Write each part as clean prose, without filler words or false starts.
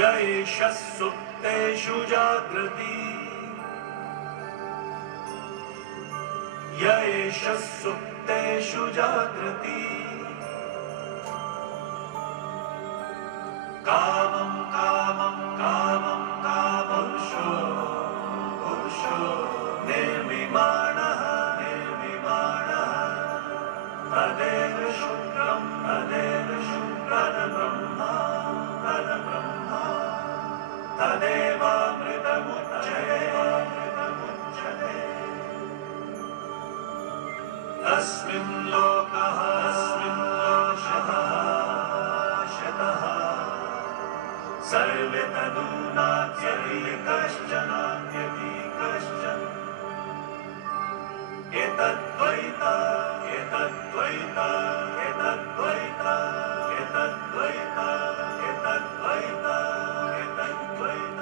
एष सुप्तेषु जागृति एष सुप्तेषु जागृति कामं कामं कामं कामुषो पुरुषो निर्विमाणः तदेव शुक्रं तद्ब्रह्मा तदेवामृतमुच्यते अस्मिन् लोकः शतः सर्वे तदूनात्यपि कश्चन एतद्वैत एतद्वैत एतद्वैत एतद्वैत एतद्वैत एतद्वैत.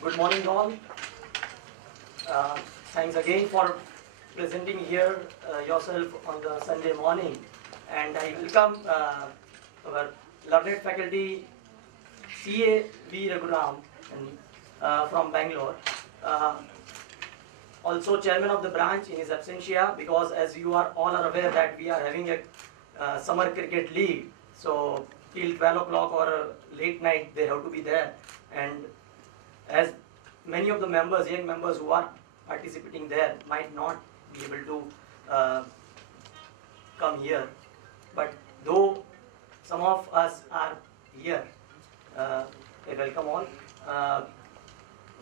Good morning all. Thanks again for presenting here yourself on the Sunday morning, and I welcome our learned faculty CA V. Raghuraman from Banglore, also chairman of the branch in his absentia, because as you are all are aware that we are having a summer cricket league, so till 12 o'clock or late night they have to be there, and as many of the members, young members who are participating there might not be able to come here, but though some of us are here, I welcome all.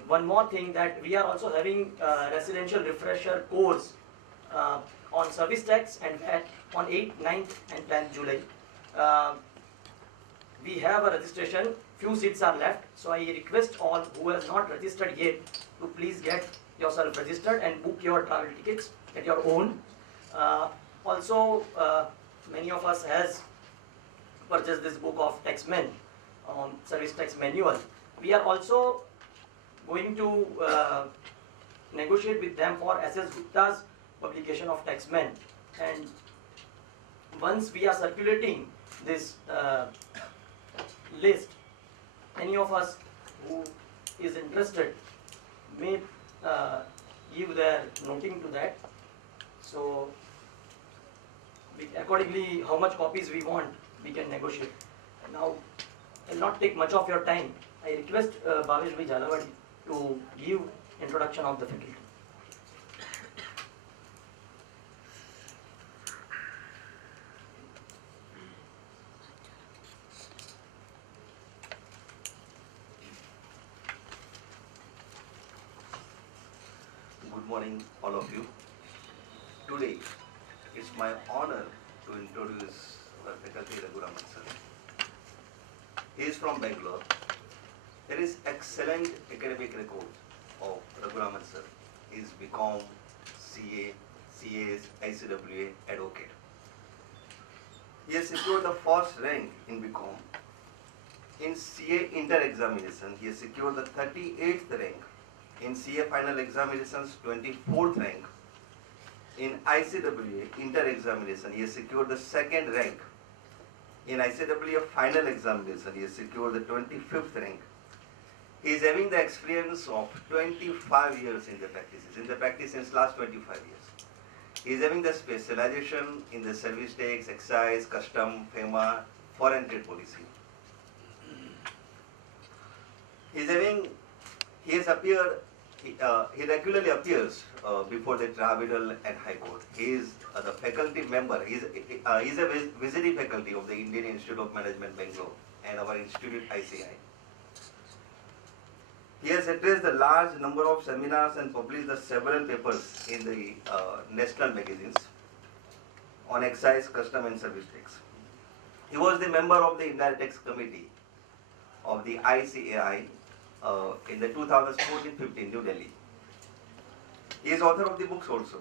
One more thing, that we are also having a residential refresher course on service tax and VAT on 8th, 9th and 10th July. We have a registration, few seats are left, so I request all who has not registered yet to please get yourself registered and book your travel tickets at your own. Also, many of us has purchased this book of Taxman, Service Tax Manual. We are also going to negotiate with them for SS Gupta's publication of Taxman, and once we are circulating this list, any of us who is interested may give their noting to that. So accordingly, how much copies we want, we can negotiate. Now, I will not take much of your time. I request Bhavesh Bhai Jhalawadi to give introduction of the faculty. Good morning, all of you. Today, it's my honor to introduce our faculty Raghuraman sir. He is from Bangalore. There is excellent academic record of Raghuraman sir. He is BCom, CA, CAS, ICWA, advocate. He has secured the first rank in BCom. In CA inter-examination, he has secured the 38th rank. In CA final examinations, 24th rank. In ICWA inter-examination, he has secured the second rank. In ICWA final examination, he has secured the 25th rank. He is having the experience of 25 years in the practice since last 25 years. He is having the specialization in the service tax, excise, custom, FEMA, foreign trade policy. He regularly appears before the Tribunal and High Court. He is the faculty member. He is a visiting faculty of the Indian Institute of Management, Bangalore, and our institute ICI. He has addressed a large number of seminars and published several papers in the national magazines on excise, custom and service tax. He was the member of the Indirect Tax Committee of the ICAI in the 2014-15 New Delhi. He is author of the books also.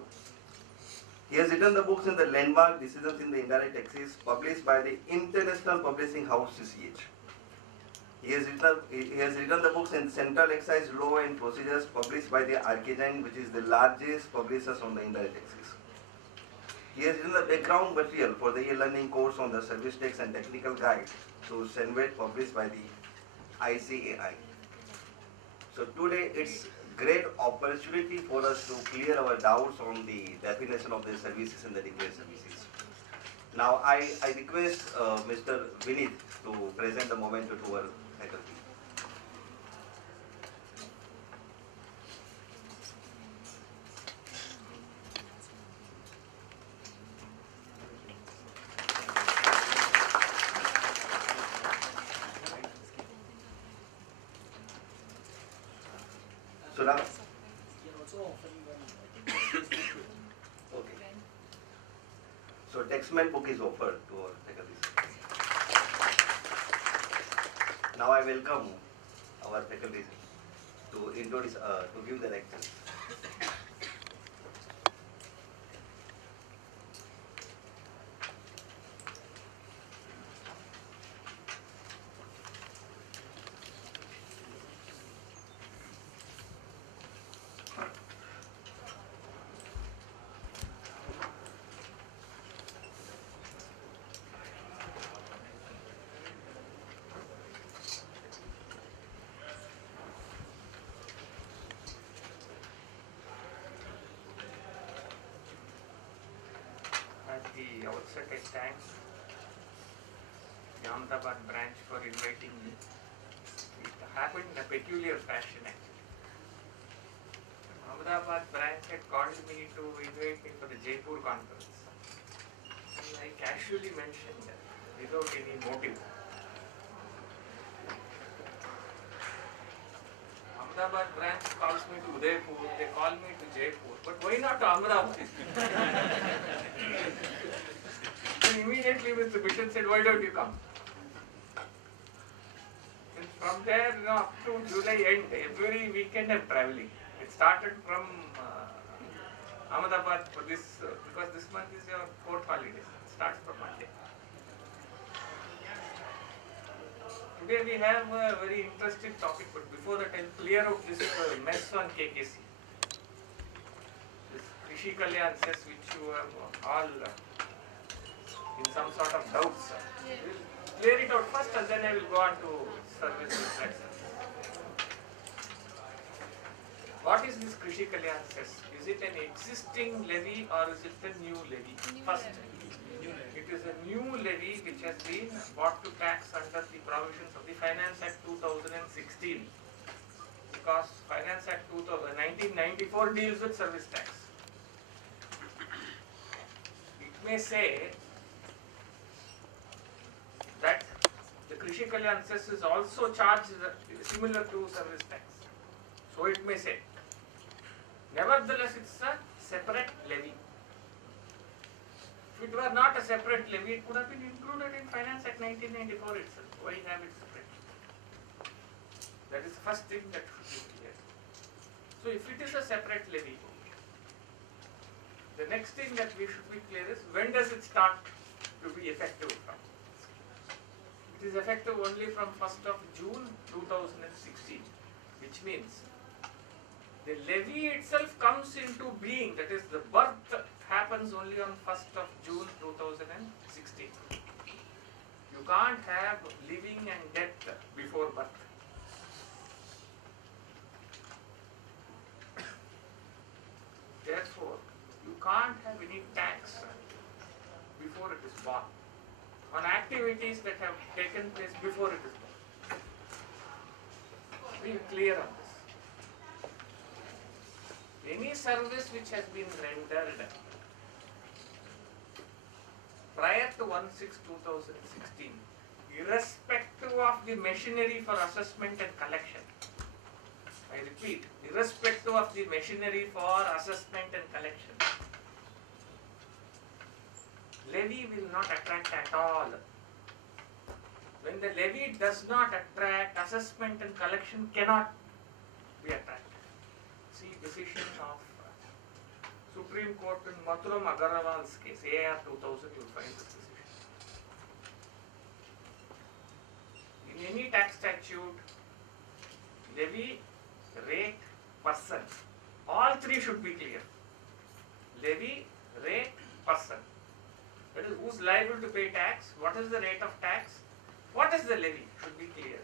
He has written the books in the landmark decisions in the indirect taxes published by the International Publishing House CCH. He has written the books in Central Excise Law and Procedures published by the Archegine, which is the largest publishers on the indirect taxes. He has written the background material for the e-learning course on the service tax and technical guide to Senvet published by the ICAI. So today it's great opportunity for us to clear our doubts on the definition of the services and the declared services. Now I request Mr. Vinith to present the moment to our faculty. So now, okay. So Textman book is offered to our faculty. Now I welcome our faculty to introduce, to give the lecture. At the outset, I thank the Ahmedabad branch for inviting me. It happened in a peculiar fashion actually. Ahmedabad branch had called me to invite me for the Jaipur conference. And I casually mentioned that without any motive. Ahmedabad branch calls me to Udaipur, they call me to Jaipur, but why not to Ahmedabad? And immediately Mr. Bishop said, why don't you come? And from there, up to July end, every weekend I'm traveling. It started from Ahmedabad for this, because this month is your court holidays. It starts from Monday. Today we have a very interesting topic, but before that I'll clear out this mess on KKC. This Krishi Kalyan cess which you have all in some sort of doubts. We'll clear it out first and then I will go on to service reflection. What is this Krishi Kalyan cess? Is it an existing levy or is it a new levy? First, it is a new levy which has been brought to tax under the provisions of the Finance Act 2016. Because Finance Act 1994 deals with service tax. It may say that the Krishi Kalyan cess is also charged similar to service tax. So it may say. Nevertheless, it's a separate levy. If it were not a separate levy, it could have been included in Finance Act 1994 itself. Why have it separate? That is the first thing that should be clear. So if it is a separate levy, the next thing that we should be clear is when does it start to be effective from? It is effective only from 1st of June 2016, which means the levy itself comes into being, that is the birth happens only on 1st of June 2016. You can't have living and death before birth. Therefore, you can't have any tax before it is born on activities that have taken place before it is born. Be clear on this. Any service which has been rendered prior to 1/6/2016, irrespective of the machinery for assessment and collection, I repeat, irrespective of the machinery for assessment and collection, levy will not attract at all. When the levy does not attract, assessment and collection cannot be attracted. See decision of Supreme Court in Mathuram Agarwal's case, AR 2000, you will find this decision. In in any tax statute, levy, rate, person. All three should be clear. Levy, rate, person. That is, who's liable to pay tax, what is the rate of tax, what is the levy, should be clear.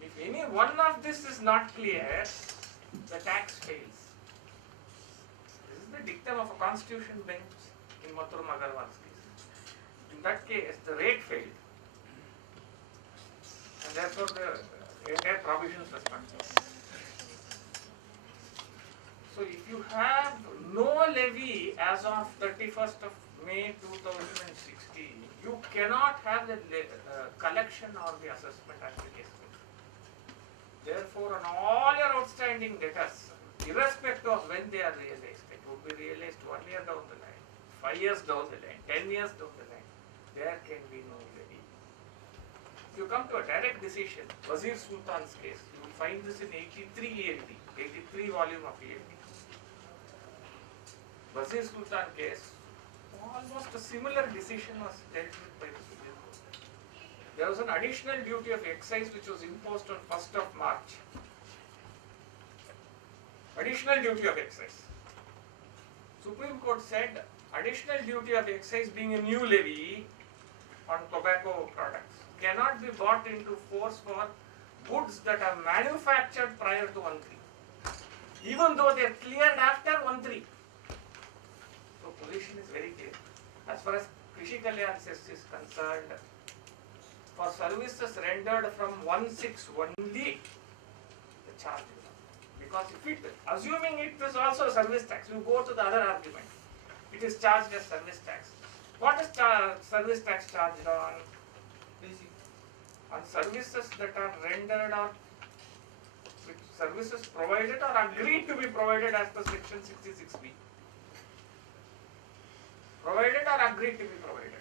If any one of this is not clear, the tax fails. This is the dictum of a constitution bench in Mathuram Agarwal's case. In that case, the rate failed. And therefore the entire provisions was not. So if you have no levy as of 31st of May 2016, you cannot have the collection or the assessment application. Therefore, on all your outstanding debtors, irrespective of when they are realized, it would be realized 1 year down the line, 5 years down the line, 10 years down the line, there can be no levy. If you come to a direct decision, Wazir Sultan's case, you will find this in 83 ALD, 83 volume of ALD. Wazir Sultan case, almost a similar decision was dealt with by the Supreme Court. There was an additional duty of excise which was imposed on 1st of March. Additional duty of excise. Supreme Court said additional duty of excise being a new levy on tobacco products cannot be brought into force for goods that are manufactured prior to 1/3, even though they are cleared after 1/3. So position is very clear. As far as Krishi Kalyan cess is concerned, for services rendered from 1/6 only, the charge is up. Because if it, assuming it is also service tax, you go to the other argument. It is charged as service tax. What is service tax charged on? On services that are rendered or services provided or agreed to be provided as per section 66B. Provided or agreed to be provided.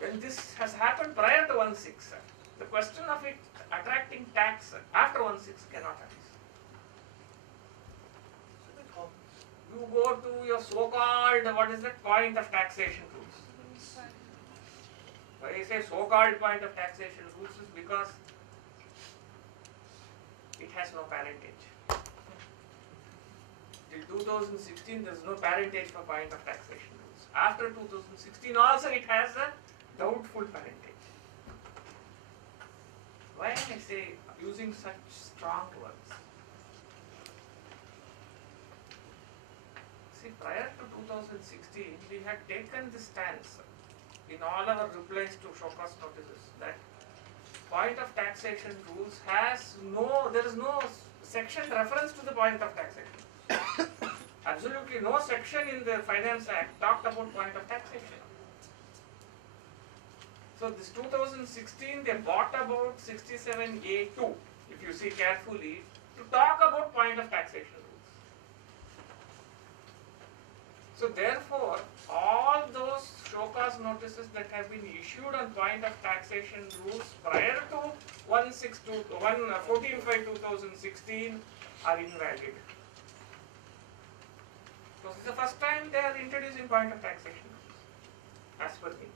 When this has happened prior to 1/6, the question of it attracting tax after 1/6 cannot arise. You go to your so-called, what is that, point of taxation rules. Why I say so-called point of taxation rules is because it has no parentage. Till 2016 there is no parentage for point of taxation rules. After 2016 also it has a doubtful parentage. Why I say using such strong words? See, prior to 2016 we had taken the stance in all our replies to show cause notices that point of taxation rules there is no section reference to the point of taxation. Absolutely no section in the Finance Act talked about point of taxation. So this 2016 they brought about 67A2, if you see carefully, to talk about point of taxation rules. So therefore, all those show cause notices that have been issued on point of taxation rules prior to 14/5/2016 are invalid. So this is the first time they are introducing point of taxation rules, as per me.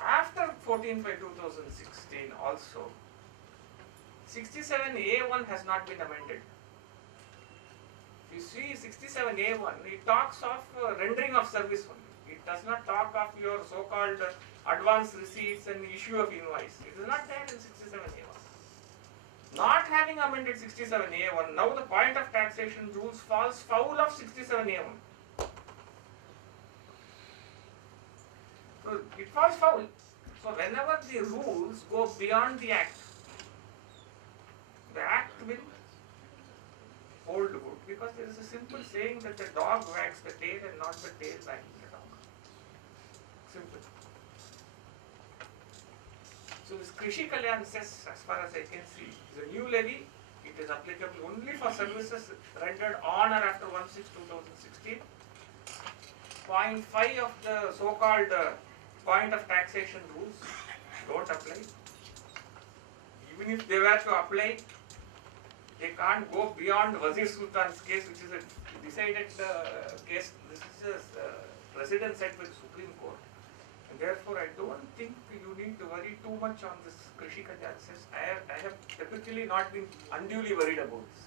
After 14/5/2016 also, 67A1 has not been amended. If you see 67A1, it talks of rendering of service only. It does not talk of your so-called advance receipts and issue of invoice. It is not there in 67A1. Not having amended 67A1, now the point of taxation rules falls foul of 67A1. So it falls foul. So whenever the rules go beyond the act will hold good, because there is a simple saying that the dog wags the tail and not the tail wagging the dog. Simple. So this Krishi Kalyan cess, as far as I can see, is a new levy. It is applicable only for services rendered on or after 1/6/2016. 0.5 of the so-called point of taxation rules don't apply. Even if they were to apply, They can't go beyond Wazir Sultan's case, which is a decided case. This is a precedent set by the Supreme Court. And therefore, I don't think you need to worry too much on this Krishi Kalyan cess. I have typically not been unduly worried about this.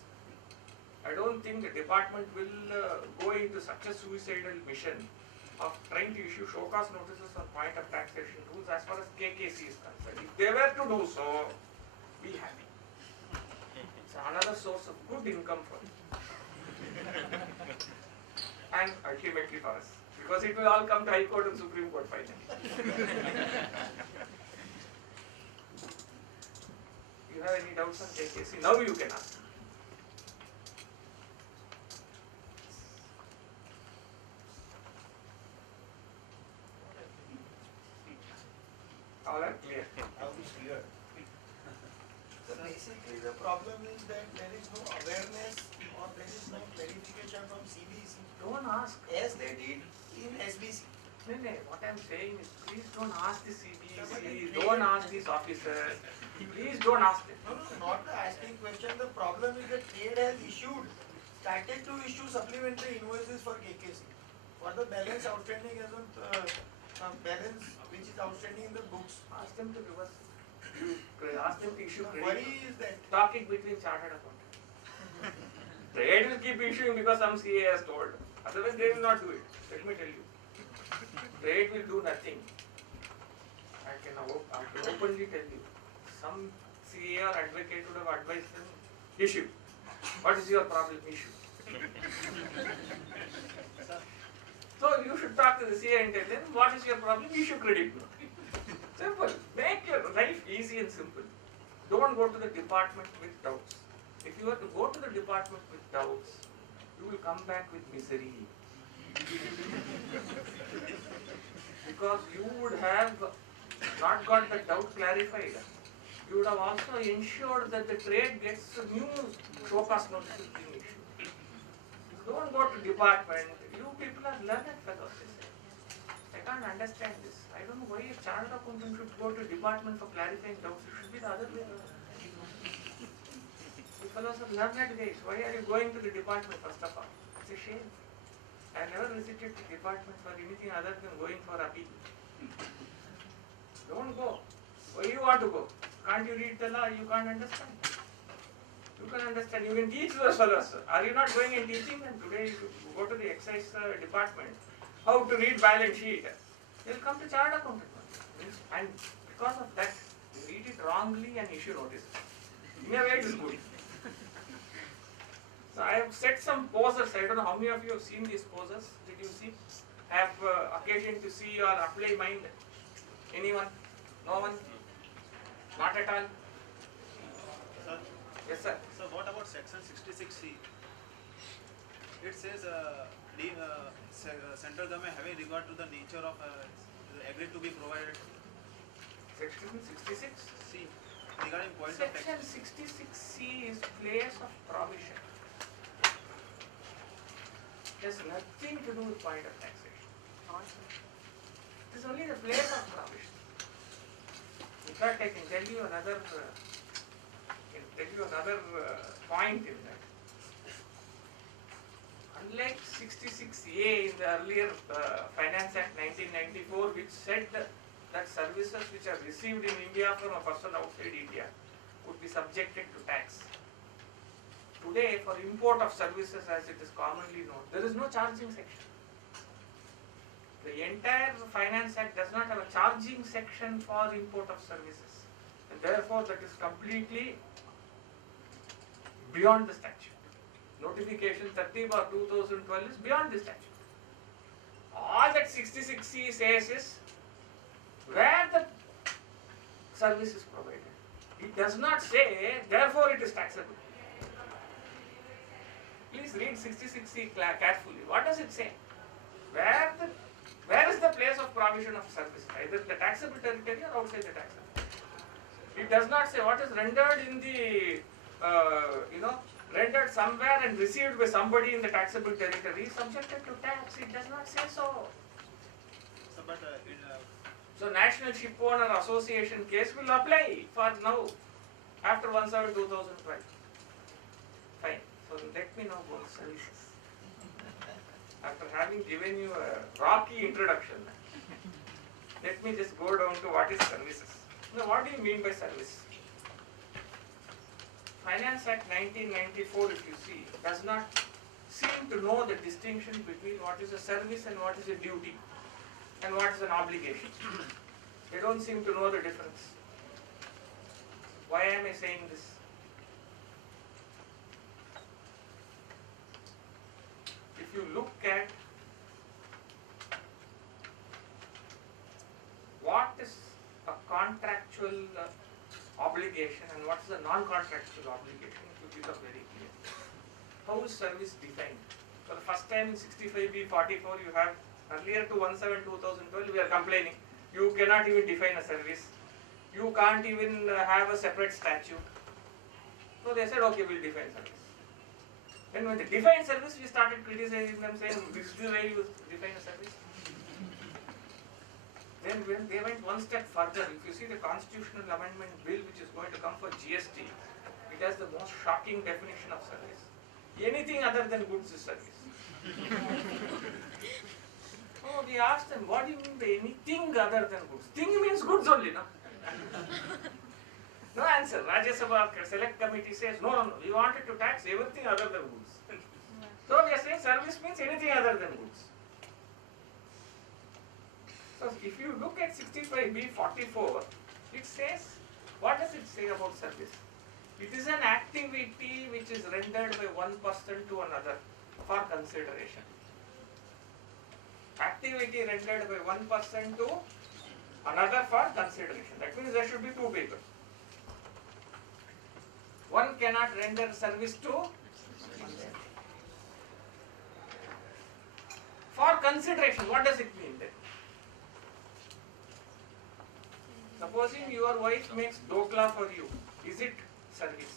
I don't think the department will go into such a suicidal mission of trying to issue show cause notices on point of taxation rules as far as KKC is concerned. If they were to do so, be happy. It's another source of good income for you. And ultimately for us. Because it will all come to High Court and Supreme Court finally. You have any doubts on KKC? Now you can ask. All are clear. Now it's clear. So basically the problem is that there is no awareness or there is no clarification from CBC Don't ask. as they did in SBC. No, what I'm saying is please don't ask the CBC, don't ask these officers, please don't ask them. No, not the asking question. The problem is that trade has started to issue supplementary invoices for KKC for the balance outstanding as on balance which is outstanding in the books. Ask them to give us, ask them to issue The credit. worry is that Talk it between chartered accountants. Trade will keep issuing because some CA has told. Otherwise they will not do it. Let me tell you. Trade will do nothing. I can openly tell you. Some CA or advocate would have advised them, issue. What is your problem? Issue. So you should talk to the CA and tell them, what is your problem? Issue credit note. Simple. Make your life easy and simple. Don't go to the department with doubts. If you were to go to the department with doubts, you will come back with misery. Because you would have not got the doubt clarified. You would have also ensured that the trade gets new show cause notices being issued. Don't go to department. You people are learned fellows. I can't understand this. I don't know why a chartered accountant should go to department for clarifying doubts. It should be the other way around. You fellows are learned guys. Why are you going to the department first of all? It's a shame. I never visited the department for anything other than going for appeal. Don't go. Why you want to go? Can't you read the law? You can't understand. You can understand. You can teach those fellows. Are you not going and teaching them? Today you go to the excise department. How to read balance sheet. They'll come to chartered accountant. And because of that, you read it wrongly and issue notice. In a way it is good. So I have set some poses. I don't know how many of you have seen these poses. Did you see? I have occasion to see or apply mind. Anyone? No one? Not at all? Sir, Yes, sir. so what about section 66C? It says central government having regard to the nature of agreed to be provided. Section 66? C regarding point of Section tax. 66C is place of provision. It has nothing to do with point of taxation. It is only the place of provision. In fact, I can tell you another point in that. Unlike 66A in the earlier Finance Act 1994, which said that services which are received in India from a person outside India would be subjected to tax. Today, for import of services as it is commonly known, there is no charging section. The entire Finance Act does not have a charging section for import of services. And therefore, that is completely beyond the statute. Notification 30/2012 is beyond the statute. All that 66C says is where the service is provided. It does not say, therefore it is taxable. Please read 66C carefully. What does it say? Where is the place of provision of service? Either the taxable territory or outside the taxable territory. It does not say what is rendered in the, rendered somewhere and received by somebody in the taxable territory subjected to tax. It does not say so. So, but So National Ship Owner Association case will apply for now after 1/7/2012. having given you a rocky introduction, let me just go down to what is services. Now, what do you mean by service? Finance Act 1994, if you see, does not seem to know the distinction between what is a service and what is a duty and what is an obligation. They don't seem to know the difference. Why am I saying this? If you look at what is a contractual obligation and what is a non-contractual obligation, it will become very clear. How is service defined? For the first time in 65B 44, you have earlier to 17/2012, we are complaining. You cannot even define a service. You can't even have a separate statute. So they said, okay, we'll define service. Then when they defined service, we started criticizing them, saying, this is the way you define a service. Then when they went one step further, if you see the constitutional amendment bill which is going to come for GST, it has the most shocking definition of service. Anything other than goods is service. So we asked them, what do you mean by anything other than goods? Thing means goods only, no? No answer. Rajya Sabha Select Committee says, no, we wanted to tax everything other than goods. So we are saying service means anything other than goods. So if you look at 65B 44, it says, what does it say about service? It is an activity which is rendered by one person to another for consideration. Activity rendered by one person to another for consideration. That means there should be two people. One cannot render service to for consideration. What does it mean then? Supposing your wife makes dokla for you, is it service?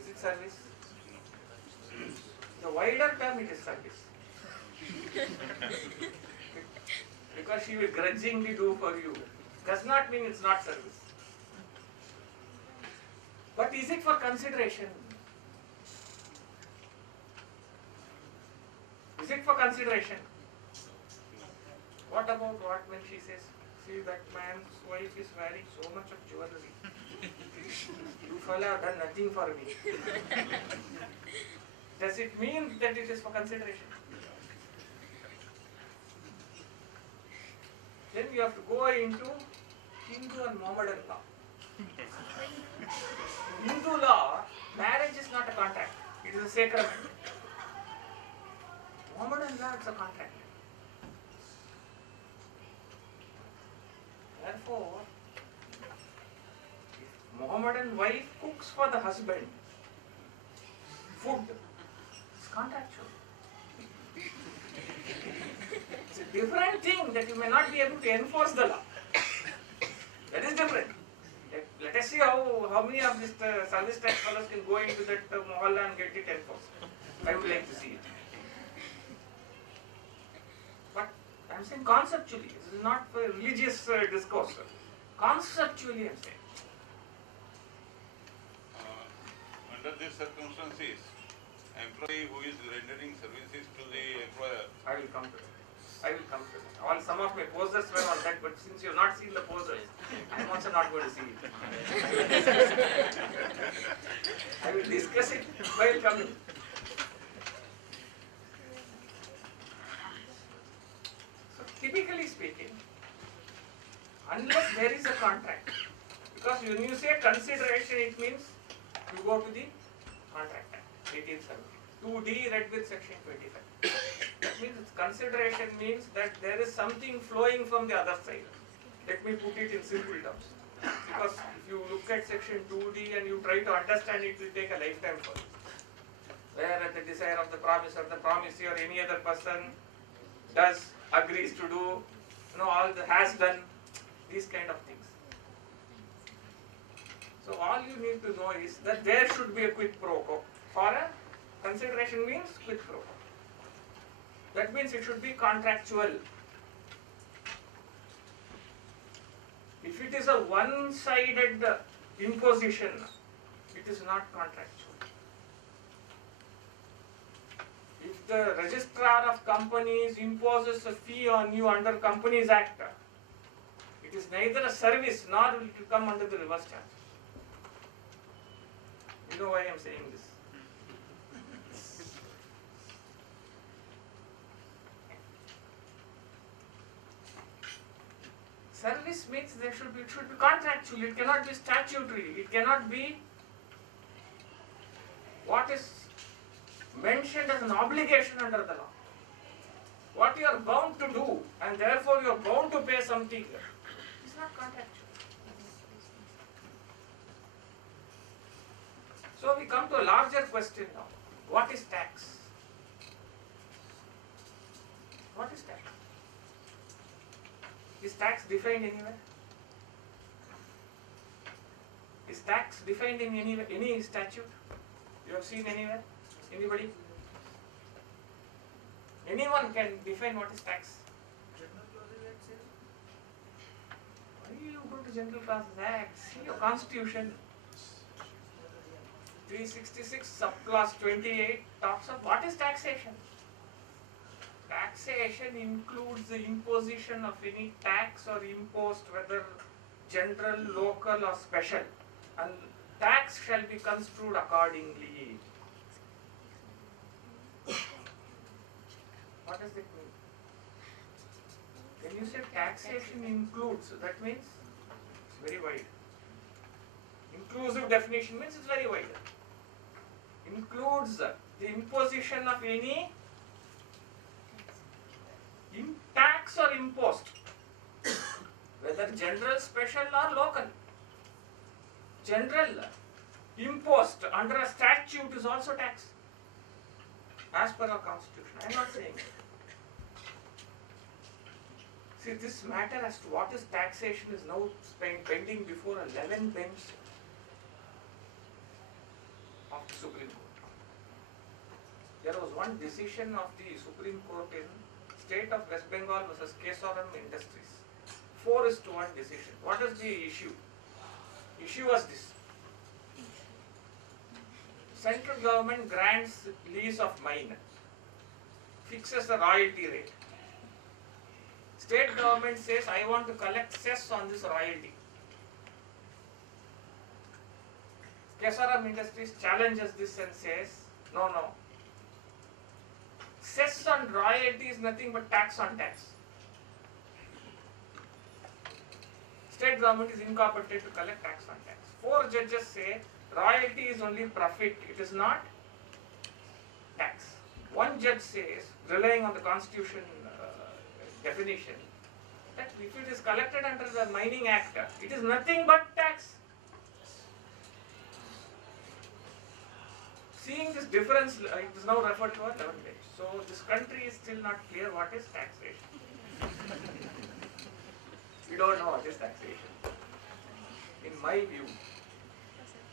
Is it service? The wider term, it is service. Because she will grudgingly do for you does not mean it's not service. But is it for consideration? Is it for consideration? What about what when she says, see that man's wife is wearing so much of jewelry. You fella have done nothing for me. Does it mean that it is for consideration? Then you have to go into Hindu and Mohammedan law. In Hindu law, marriage is not a contract. It is a sacrament. Mohammedan law, it's a contract. Therefore, if Mohammedan wife cooks for the husband food, it's contractual. It's a different thing that you may not be able to enforce the law. That is different. Let us see how many of these service tax fellows can go into that mohalla and get it enforced. I would like to see it. But I am saying conceptually, this is not for religious discourse. Conceptually I am saying. Under these circumstances, employee who is rendering services to the employer. I will come to it. I will come to it. Some of my posters were on that, but since you have not seen the posters, I am also not going to see it. I will discuss it while coming. So typically speaking, unless there is a contract, because when you say consideration, it means you go to the Contract Act, 1870. 2D read with section 25. That means consideration means that there is something flowing from the other side. Let me put it in simple terms. Because if you look at section 2D and you try to understand it, it will take a lifetime for you. Where at the desire of the promisor, the promisee or any other person does, agrees to do, all the has done, these kind of things. So all you need to know is that there should be a quid pro quo. For a consideration means quid pro quo. That means it should be contractual. If it is a one-sided imposition, it is not contractual. If the registrar of companies imposes a fee on you under Companies Act, it is neither a service nor will it come under the reverse charge. You know why I am saying this? Service means it should be contractual, it cannot be statutory, it cannot be what is mentioned as an obligation under the law. What you are bound to do and therefore you are bound to pay something is not contractual. So we come to a larger question now. What is tax? What is tax? Is tax defined anywhere? Is tax defined in any statute? You have seen anywhere? Anybody? Anyone can define what is tax? Why do you go to General Clauses Act? See your constitution. 366 subclause 28 talks of what is taxation. Taxation includes the imposition of any tax or impost, whether general, local or special, and tax shall be construed accordingly. What does that mean? When you say taxation includes, that means it's very wide. Inclusive definition means it's very wide. Includes the imposition of any tax or impost, whether general, special or local. General impost under a statute is also tax, as per our constitution. I am not saying it. See, this matter as to what is taxation is now pending before a 11 bench of the Supreme Court. There was one decision of the Supreme Court in State of West Bengal versus Kesoram Industries. 4:1 decision. What is the issue? Issue was this. Central government grants lease of mine, fixes the royalty rate. State government says, I want to collect cess on this royalty. Kesoram Industries challenges this and says, no. Cess on royalty is nothing but tax on tax. State government is incompetent to collect tax on tax. 4 judges say royalty is only profit, it is not tax. One judge says, relying on the constitution definition, that if it is collected under the Mining Act, it is nothing but tax. Seeing this difference, it is now referred to as 11 bench. So this country is still not clear what is taxation. We don't know what is taxation. In my view,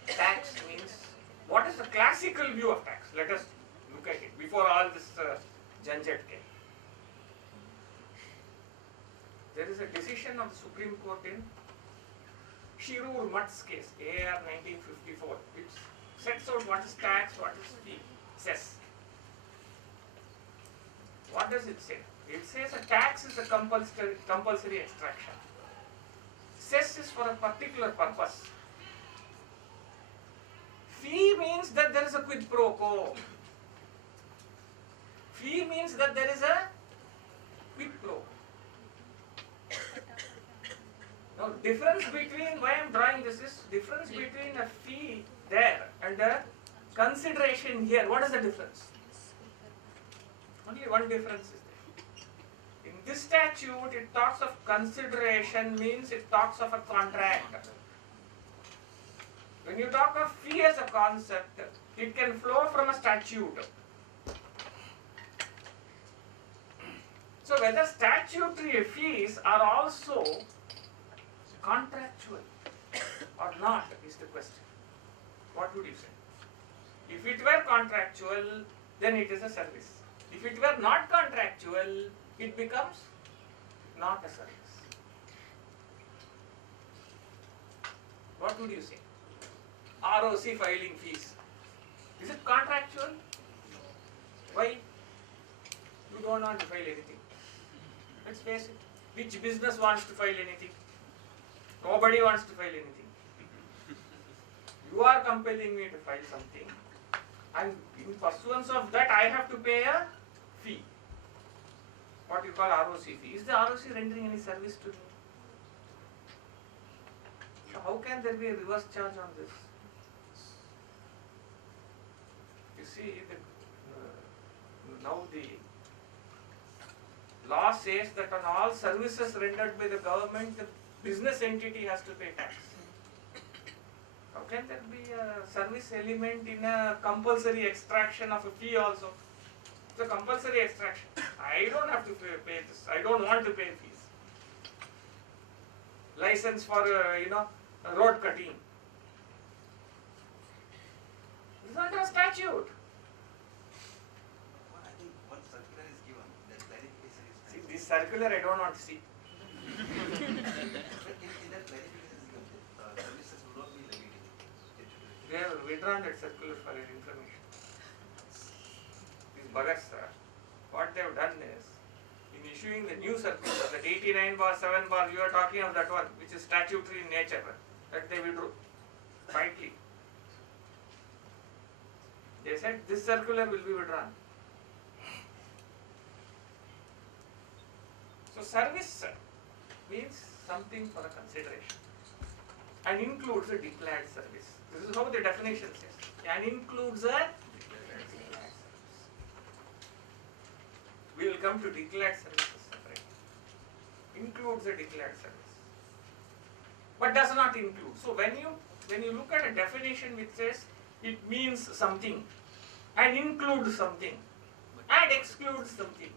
tax means, what is the classical view of tax? Let us look at it before all this janjat came. There is a decision of the Supreme Court in Shirur Mutt's case, AR 1954. It sets out what is tax, what is fee, cess. What does it say? It says a tax is a compulsory extraction. Cess is for a particular purpose. Fee means that there is a quid pro quo. Fee means that there is a quid pro. Now, difference between, why I am drawing this is, difference between a fee there and a consideration here. What is the difference? Only one difference is there. In this statute, it talks of consideration, means it talks of a contract. When you talk of fee as a concept, it can flow from a statute. So whether statutory fees are also contractual or not is the question. What would you say? If it were contractual, then it is a service. If it were not contractual, it becomes not a service. What would you say? ROC filing fees. Is it contractual? Why? You don't want to file anything. Let's face it. Which business wants to file anything? Nobody wants to file anything. You are compelling me to file something, and in pursuance of that, I have to pay a fee. What you call ROC fee. Is the ROC rendering any service to me? So how can there be a reverse charge on this? You see, now the law says that on all services rendered by the government, the business entity has to pay tax. How can there be a service element in a compulsory extraction of a fee also? It's a compulsory extraction. I don't have to pay this. I don't want to pay fees. License for road cutting. It's under a statute. I think one circular is given, that clarification is See, this circular I don't want to see. in that clarification is given, services will not be levied in statutory. They have withdrawn that circular for your information. These buggers, what they have done is, in issuing the new circular, that 89/7 you are talking of that one, which is statutory in nature, that they withdrew, rightly. They said this circular will be withdrawn. So service means something for a consideration and includes a declared service. This is how the definition says. And includes a declared service. We will come to declared services separately. Includes a declared service, but does not include. So when you look at a definition which says it means something and includes something and excludes something,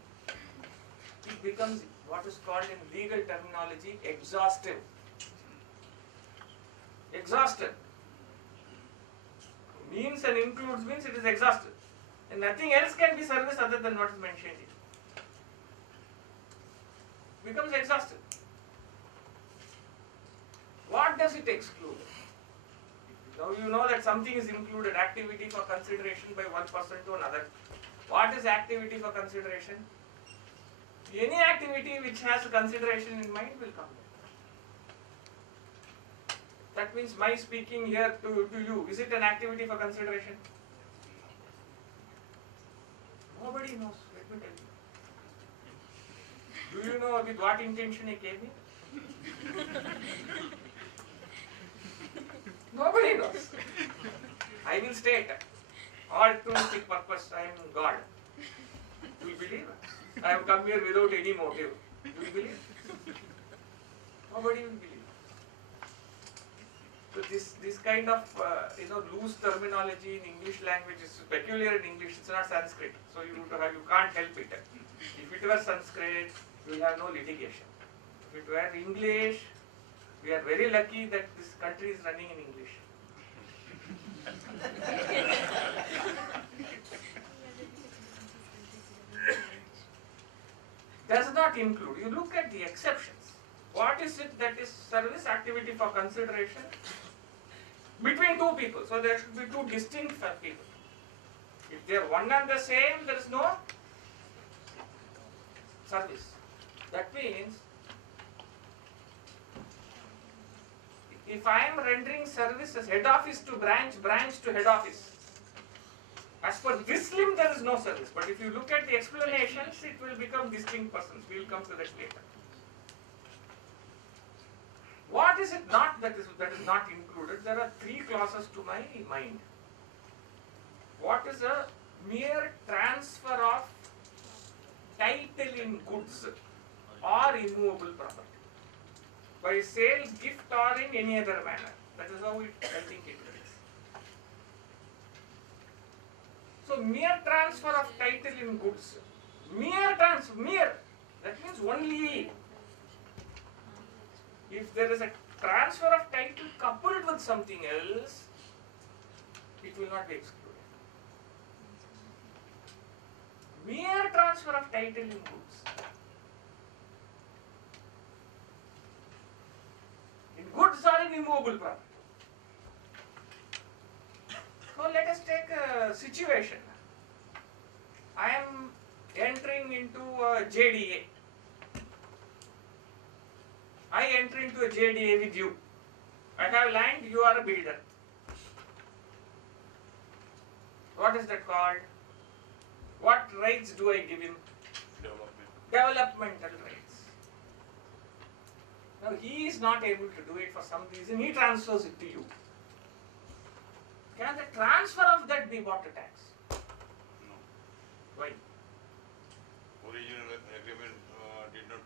it becomes what is called in legal terminology exhaustive. Exhausted means and includes means it is exhausted, and nothing else can be service other than what is mentioned here. Becomes exhausted. What does it exclude? Now you know that something is included, activity for consideration by one person to another. What is activity for consideration? Any activity which has consideration in mind will come there. That means my speaking here to you, is it an activity for consideration? Nobody knows, let me tell you. Do you know with what intention he came here? Nobody knows. I will state, altruistic purpose, I am God. You will believe? I have come here without any motive. You will believe? Nobody will believe. So this kind of loose terminology in English language is peculiar in English. It's not Sanskrit, so you can't help it. If it were Sanskrit, you will have no litigation. If it were English, we are very lucky that this country is running in English. Does not include. You look at the exceptions. What is it that is service activity for consideration between two people? So there should be two distinct people. If they are one and the same, there is no service. That means if I am rendering services head office to branch, branch to head office, as per this limb there is no service. But if you look at the explanations, it will become distinct persons. We will come to that later. What is it not that is not included? There are three clauses to my mind. What is a mere transfer of title in goods or immovable property by sale, gift, or in any other manner? That is how I think it is. So mere transfer of title in goods, mere, that means only. If there is a transfer of title coupled with something else, it will not be excluded. Mere transfer of title in goods. In goods or in immovable property. So let us take a situation. I am entering into a JDA. I enter into a JDA with you. I have land, you are a builder. What is that called? What rights do I give him? Development. Developmental rights. Now he is not able to do it for some reason, he transfers it to you. Can the transfer of that be brought to tax? No. Why? Original agreement did not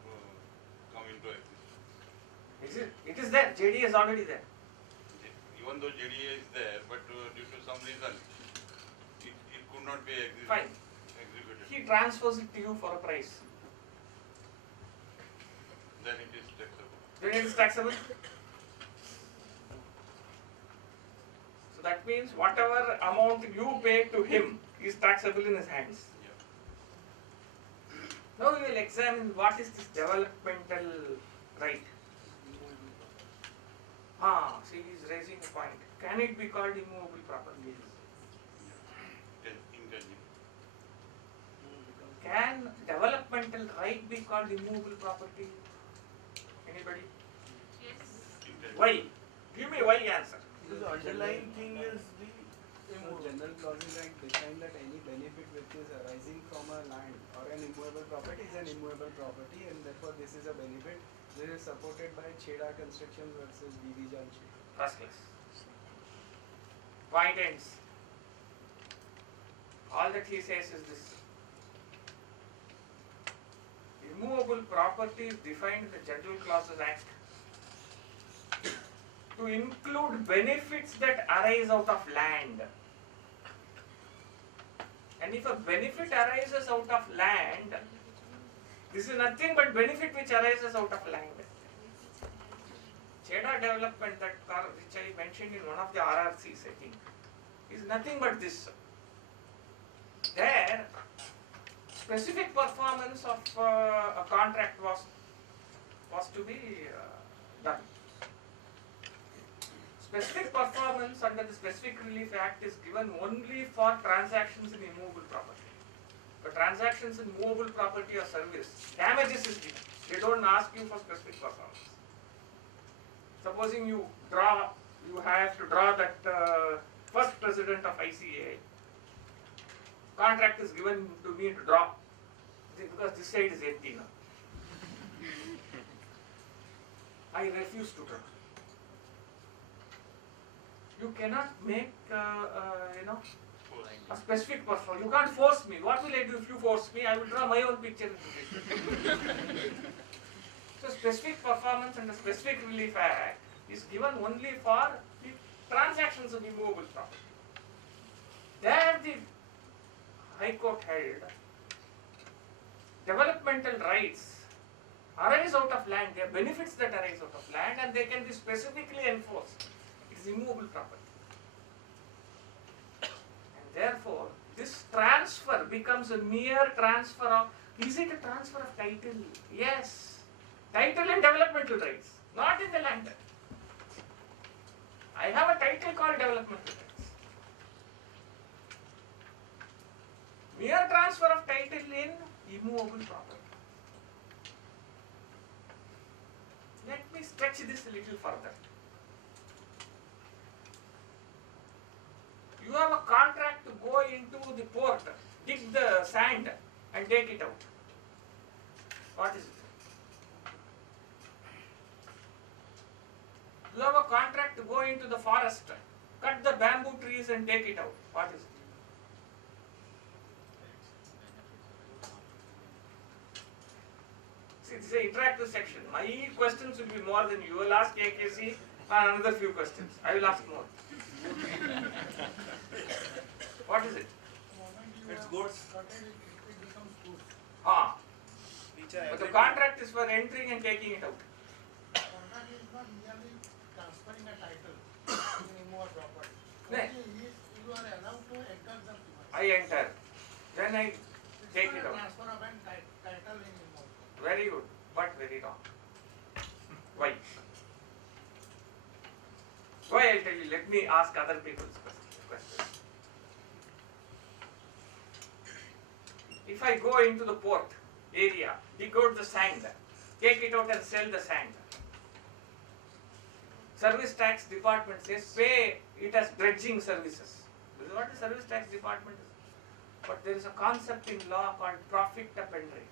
come into existence. It is there, JDA is already there. Even though JDA is there, but due to some reason, it could not be Fine. executed. He transfers it to you for a price. Then it is taxable. Then it is taxable. So that means whatever amount you pay to him is taxable in his hands. Yeah. Now we will examine what is this developmental right. See, he is raising a point. Can it be called immovable property? Intangible. Can developmental right be called immovable property? Anybody? Intangible. Why? Give me why answer. Because the underlying thing is the General clauses like define that any benefit which is arising from a land or an immovable property is an immovable property, and therefore this is a benefit. This is supported by Cheda Construction versus BB Junction. First class. Point ends. All that he says is this. Immovable property is defined in the General Clauses Act to include benefits that arise out of land. And if a benefit arises out of land, this is nothing but benefit which arises out of land. Cheda development which I mentioned in one of the RRCs, I think, is nothing but this. There, specific performance of a contract was to be done. Specific performance under the Specific Relief Act is given only for transactions in immovable property. For transactions in movable property or service, damages is given. They don't ask you for specific performance. Supposing you have to draw that first president of ICAI. Contract is given to me to draw because this side is empty now. I refuse to draw. You cannot make a specific performance. You can't force me. What will I do if you force me? I will draw my own picture into this. So specific performance under Specific Relief Act is given only for the transactions of immovable property. There the High Court held developmental rights arise out of land. There are benefits that arise out of land and they can be specifically enforced. It is immovable property. And therefore, this transfer becomes a mere transfer of, is it a transfer of title? Yes. Title and developmental rights, not in the land. I have a title called developmental rights. Mere transfer of title in immovable property. Let me stretch this a little further. You have a contract to go into the port, dig the sand and take it out. What is it? You have a contract to go into the forest, cut the bamboo trees and take it out. What is it? See, this is an interactive section. My questions will be more than you will ask KKC and another few questions. I will ask more. What is it? It's goods. It becomes goods. Which are But The contract is for entering and taking it out. Contract is not merely transferring a title in immovable property. Right. You are allowed to enter the premise. I enter. Then I take it out. Transfer of a title in immovable. Very good, but very wrong. Why? Why I'll tell you, let me ask other people's questions. If I go into the port area, dig out the sand, take it out and sell the sand. Service tax department says pay it as dredging services. This is what the service tax department is. But there is a concept in law called profit appendary.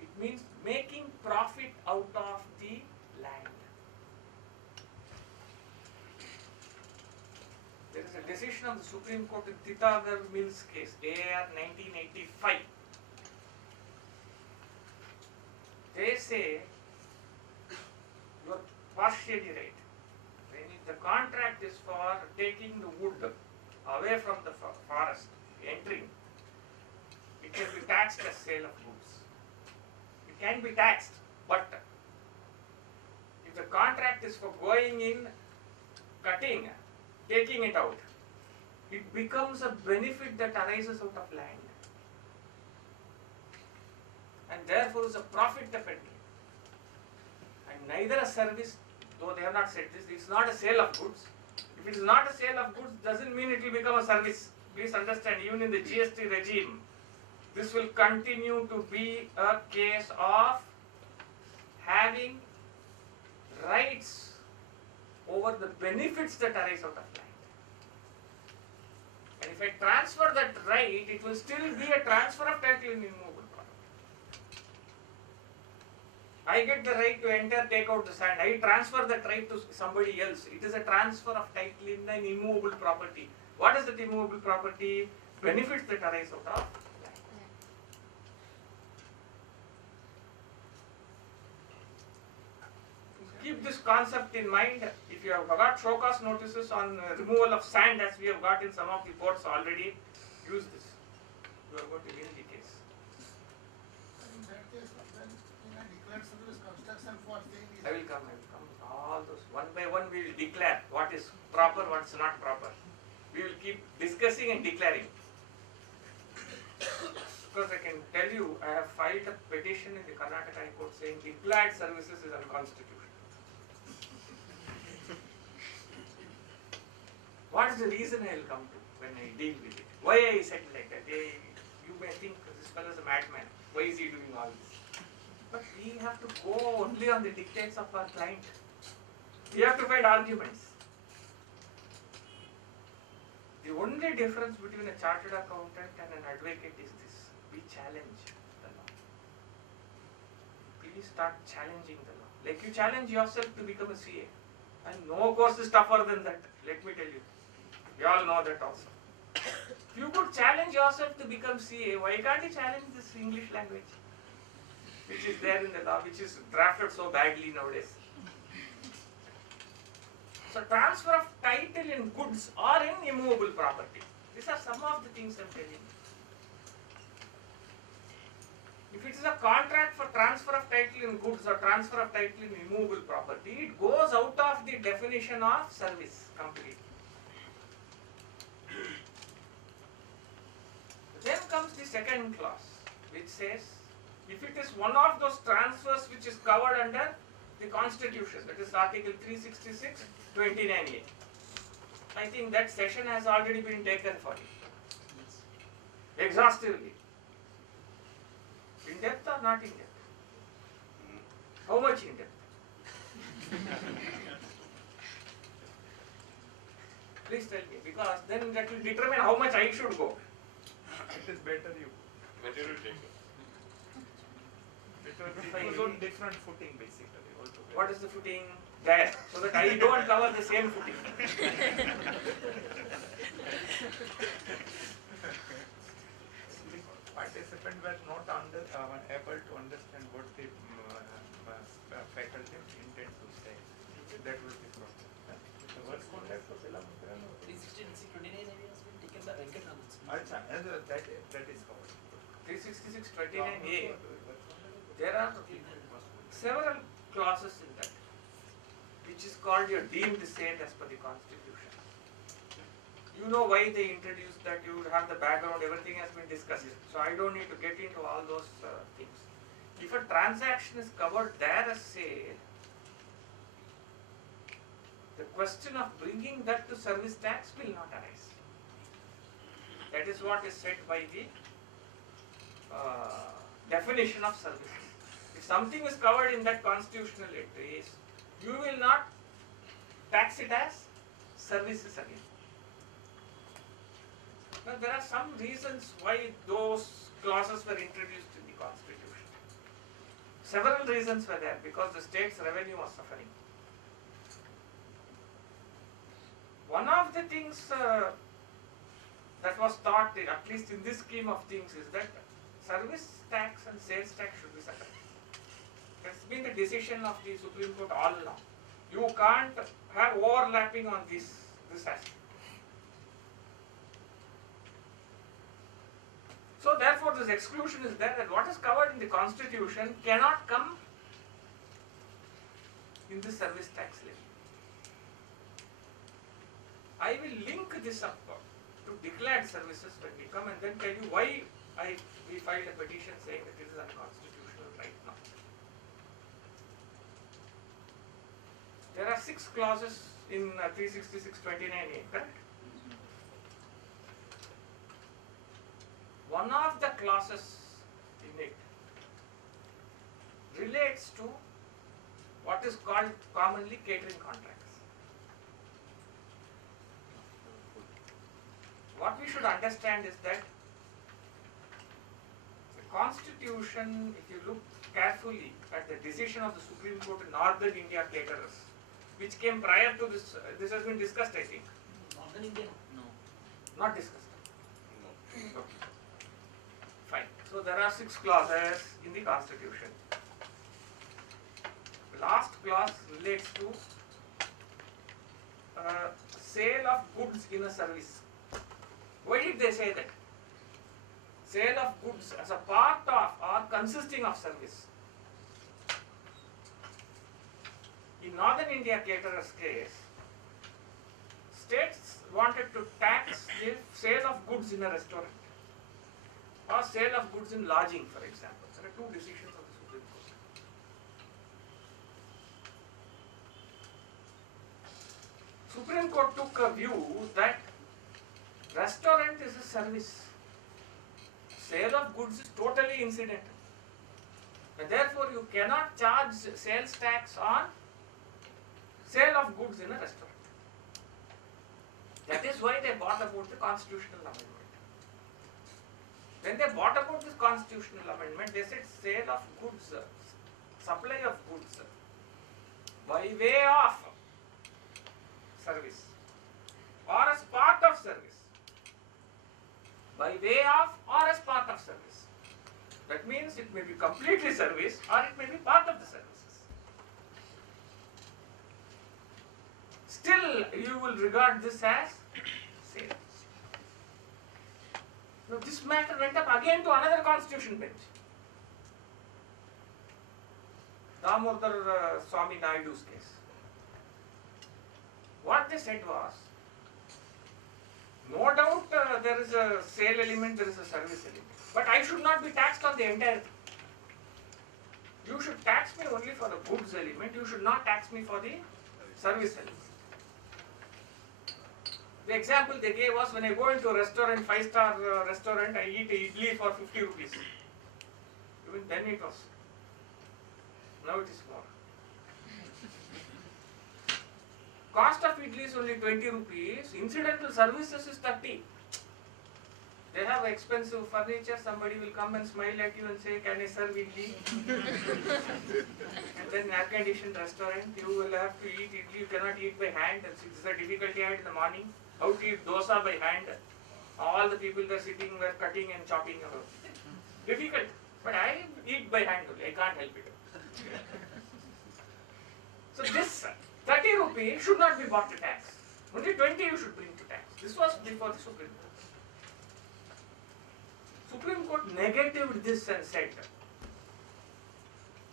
It means making profit out of the land. There is a decision of the Supreme Court in Titagar Mills case, AR 1985. They say you are partially right. When the contract is for taking the wood away from the forest, entering, it can be taxed as sale of goods. It can be taxed, but if the contract is for going in, cutting, taking it out, it becomes a benefit that arises out of land. And therefore is a profit appendary. And neither a service, though they have not said this, it's not a sale of goods. If it is not a sale of goods, doesn't mean it will become a service. Please understand, even in the GST regime, this will continue to be a case of having rights over the benefits that arise out of land. And if I transfer that right, it will still be a transfer of title in immovable property. I get the right to enter, take out the sand. I transfer that right to somebody else. It is a transfer of title in an immovable property. What is that immovable property? Benefits that arise out of land. Keep this concept in mind. If you have got show cause notices on removal of sand, as we have got in some of the ports already, use this. You are going to win the case. In that case, then in a declared service construction for saying is. I will come. All those one by one we will declare what is proper, what is not proper. We will keep discussing and declaring. Because I can tell you, I have filed a petition in the Karnataka High Court saying declared services is unconstitutional. What is the reason I will come to when I deal with it? Why I said like that? You may think this fellow is a madman. Why is he doing all this? But we have to go only on the dictates of our client. We have to find arguments. The only difference between a chartered accountant and an advocate is this: we challenge the law. Please start challenging the law. Like you challenge yourself to become a CA. And no course is tougher than that. Let me tell you. We all know that also. If you could challenge yourself to become CA, why can't you challenge this English language? Which is there in the law, which is drafted so badly nowadays. So transfer of title in goods or in immovable property. These are some of the things I am telling you. If it is a contract for transfer of title in goods or transfer of title in immovable property, it goes out of the definition of service completely. Then comes the second clause, which says, if it is one of those transfers which is covered under the Constitution, that is Article 366, 29A. I think that session has already been taken for you. Exhaustively. In depth or not in depth? How much in depth? Please tell me, because then that will determine how much I should go. It is better you. Better you take it. It was on different footing basically. Altogether. What is the footing? There, so that I don't cover the same footing. Participants were not able to understand what the faculty intend to say. That was the problem. The worst contact of 366-29 has been taken by Raghuraman. that is covered. 366-29A. There are several clauses in that, which is called your deemed saint as per the Constitution. You know why they introduced that, you have the background, everything has been discussed. So I don't need to get into all those things. If a transaction is covered there as sale, the question of bringing that to service tax will not arise. That is what is said by the definition of services. If something is covered in that constitutional entries, you will not tax it as services again. Now there are some reasons why those clauses were introduced in the constitution. Several reasons were there because the state's revenue was suffering. One of the things that was thought, at least in this scheme of things, is that service tax and sales tax should be separate. That's been the decision of the Supreme Court all along. You can't have overlapping on this aspect. So therefore this exclusion is there, that what is covered in the constitution cannot come in the service tax levy. I will link this up to declared services when we come and then tell you why we filed a petition saying that it is unconstitutional right now. There are 6 clauses in 366(29)(a), correct? One of the clauses in it relates to what is called commonly catering contracts. What we should understand is that the Constitution, if you look carefully at the decision of the Supreme Court in Northern India caterers, which came prior to this, this has been discussed, I think. Northern India? No. Not discussed. No. Okay. Fine. So there are 6 clauses in the Constitution. The last clause relates to sale of goods in a service. Why did they say that? Sale of goods as a part of or consisting of service. In Northern India caterers case, states wanted to tax the sale of goods in a restaurant or sale of goods in lodging, for example. There are 2 decisions of the Supreme Court. Supreme Court took a view that restaurant is a service. Sale of goods is totally incidental. And therefore, you cannot charge sales tax on sale of goods in a restaurant. That is why they brought about the constitutional amendment. When they brought about this constitutional amendment, they said sale of goods, supply of goods by way of service or as part of service. By way of or as part of service. That means it may be completely service or it may be part of the services. Still, you will regard this as sale. Now, this matter went up again to another constitution bench. Damodar Swami Naidu's case. What they said was, no doubt there is a sale element, there is a service element. But I should not be taxed on the entire thing. You should tax me only for the goods element, you should not tax me for the service element. The example they gave was when I go into a restaurant, 5-star restaurant, I eat idli for 50 rupees. Even then it was. Now it is more. Cost of idli is only 20 rupees, incidental services is 30. They have expensive furniture, somebody will come and smile at you and say, can I serve idli? And then air-conditioned restaurant, you will have to eat idli, you cannot eat by hand, and this is a difficulty I had in the morning. How to eat dosa by hand? All the people there sitting were cutting and chopping. Difficult. But I eat by hand only, I can't help it. So this 30 rupees should not be brought to tax. Only 20 you should bring to tax. This was before the Supreme Court. Supreme Court negatived this and said,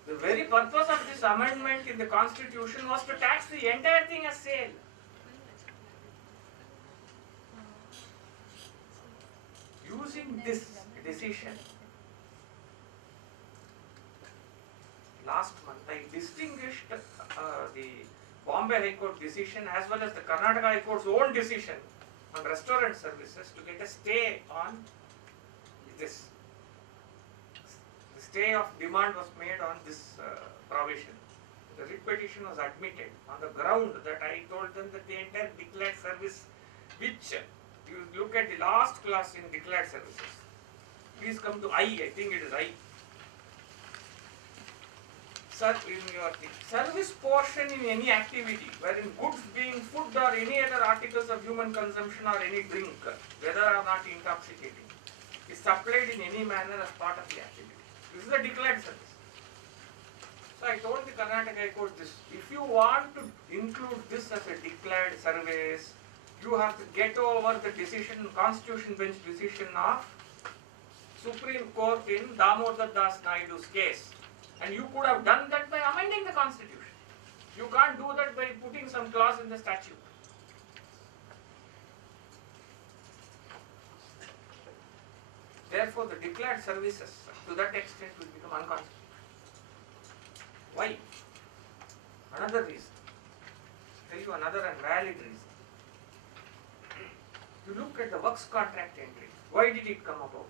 the very purpose of this amendment in the Constitution was to tax the entire thing as sale. Using this decision, last month I distinguished the Bombay High Court decision as well as the Karnataka High Court's own decision on restaurant services to get a stay on this. The stay of demand was made on this provision. The writ petition was admitted on the ground that I told them that the entire declared service, which you look at the last class in declared services. Please come to I think it is I. Sir, in your service portion in any activity, wherein goods being food or any other articles of human consumption or any drink, whether or not intoxicating, is supplied in any manner as part of the activity. This is the declared service. So I told the Karnataka High Court this, if you want to include this as a declared service, you have to get over the decision, Constitution Bench decision of Supreme Court in Damodar Das Naidu's case. And you could have done that by amending the Constitution. You can't do that by putting some clause in the statute. Therefore, the declared services to that extent will become unconstitutional. Why? Another reason. Tell you another and valid reason. You look at the works contract entry. Why did it come about?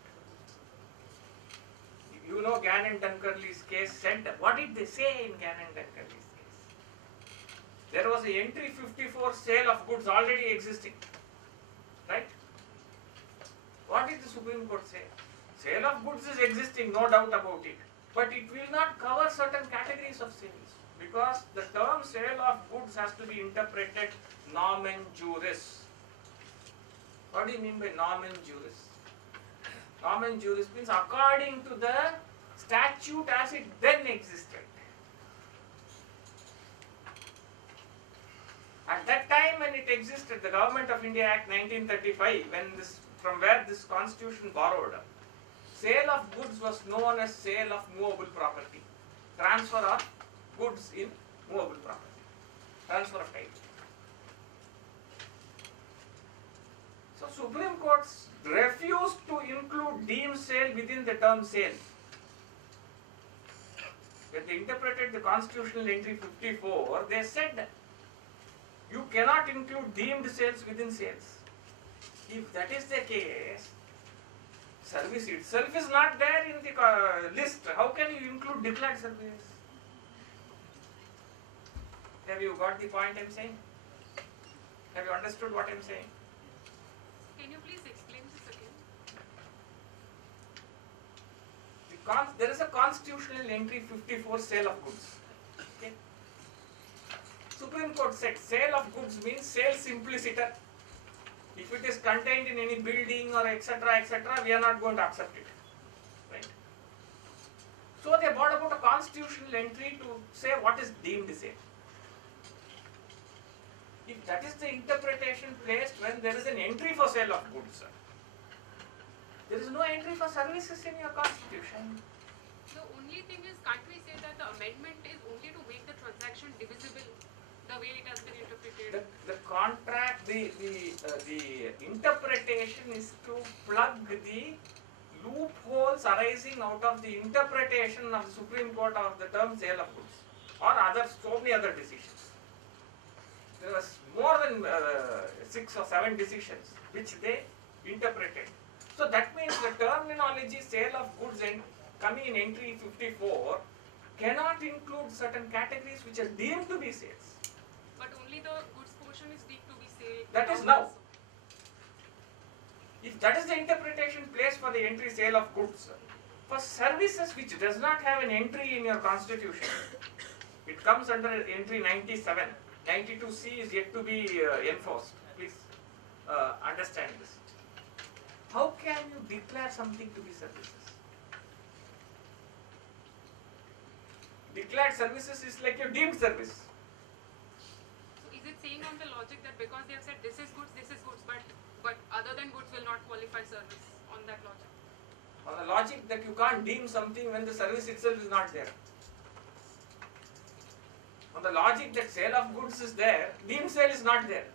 You know Gannon Dunkerley's case said, what did they say in Gannon Dunkerley's case? There was a entry 54 sale of goods already existing. Right? What did the Supreme Court say? Sale of goods is existing, no doubt about it. But it will not cover certain categories of sales. Because the term sale of goods has to be interpreted nomen juris. What do you mean by nomen juris? Nomen juris means according to the statute as it then existed. At that time when it existed, the Government of India Act 1935, from where this constitution borrowed, sale of goods was known as sale of movable property. Transfer of goods in movable property. Transfer of title. So Supreme Court refused to include deemed sale within the term sale. When they interpreted the constitutional entry 54, they said you cannot include deemed sales within sales. If that is the case, service itself is not there in the list. How can you include declared service? Have you got the point I am saying? Have you understood what I am saying? Can you please explain this again? There is a constitutional entry 54 sale of goods. Okay. Supreme Court said sale of goods means sale simpliciter. If it is contained in any building or etc., we are not going to accept it. Right? So they brought about a constitutional entry to say what is deemed sale. If that is the interpretation placed when there is an entry for sale of goods, there is no entry for services in your constitution. The only thing is, can't we say that the amendment is only to make the transaction divisible, the way it has been interpreted? The contract, the interpretation is to plug the loopholes arising out of the interpretation of the Supreme Court of the term sale of goods or so many other decisions. There was more than 6 or 7 decisions which they interpreted. So that means the terminology sale of goods coming in entry 54 cannot include certain categories which are deemed to be sales. But only the goods portion is deemed to be sale. That is now. If that is the interpretation placed for the entry sale of goods, for services which does not have an entry in your constitution, it comes under entry 97. 92C is yet to be enforced. Please understand this. How can you declare something to be services? Declared services is like a deemed service. So is it saying on the logic that because they have said this is goods, but other than goods will not qualify service on that logic? On the logic that you can't deem something when the service itself is not there. On the logic that sale of goods is there, deemed sale is not there.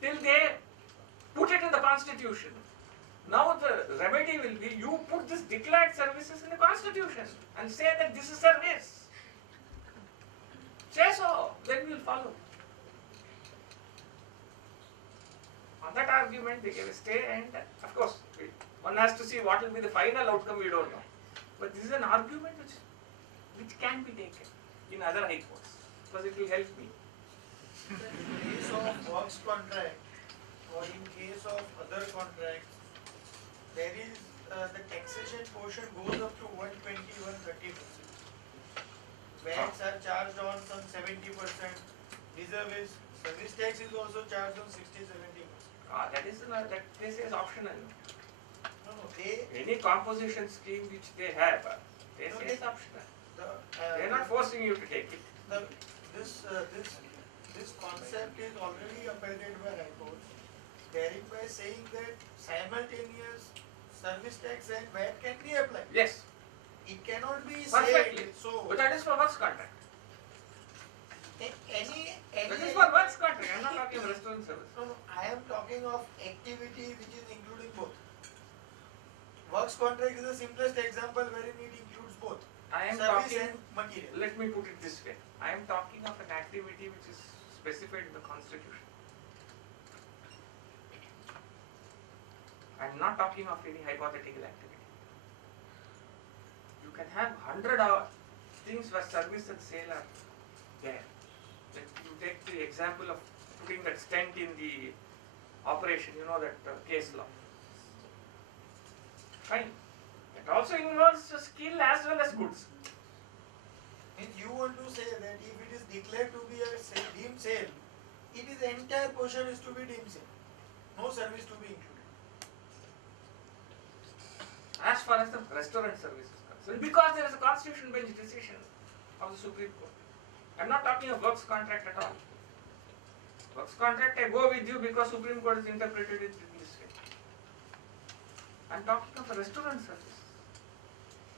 Till they put it in the constitution. Now the remedy will be you put this declared services in the constitution and say that this is service. Say so, then we will follow. On that argument, they gave a stay, and of course, one has to see what will be the final outcome. We don't know, but this is an argument which can be taken in other high courts because it will help me. In case of works contract or in case of other contracts, there is the taxation portion goes up to 120-130%. Banks are charged on some 70%. Reservice service tax is also charged on 60-70%. That is that this is optional. No, they Any composition scheme which they have, they say it's optional. They are not forcing you to take it. This concept is already upheld by High Court, thereby saying that simultaneous service tax and VAT can be applied. Yes, It cannot be perfectly. said so. But that is for works contract. Any That is for works contract. I am not talking of restaurant service. No, I am talking of activity which is including both. Works contract is the simplest example wherein it includes both I am service talking. and material. Let me put it this way. I am talking of an activity which is specified in the Constitution. I am not talking of any hypothetical activity. You can have 100 things where service and sale are there. Like you take the example of putting that stent in the operation, you know that case law. Fine. It also involves skill as well as goods. Means you want to say that if it is declared to be a deemed sale, it is the entire portion is to be deemed sale. No service to be included. As far as the restaurant service is concerned, because there is a constitution bench decision of the Supreme Court. I am not talking of works contract at all. Works contract I go with you because Supreme Court has interpreted it in this way. I am talking of a restaurant service,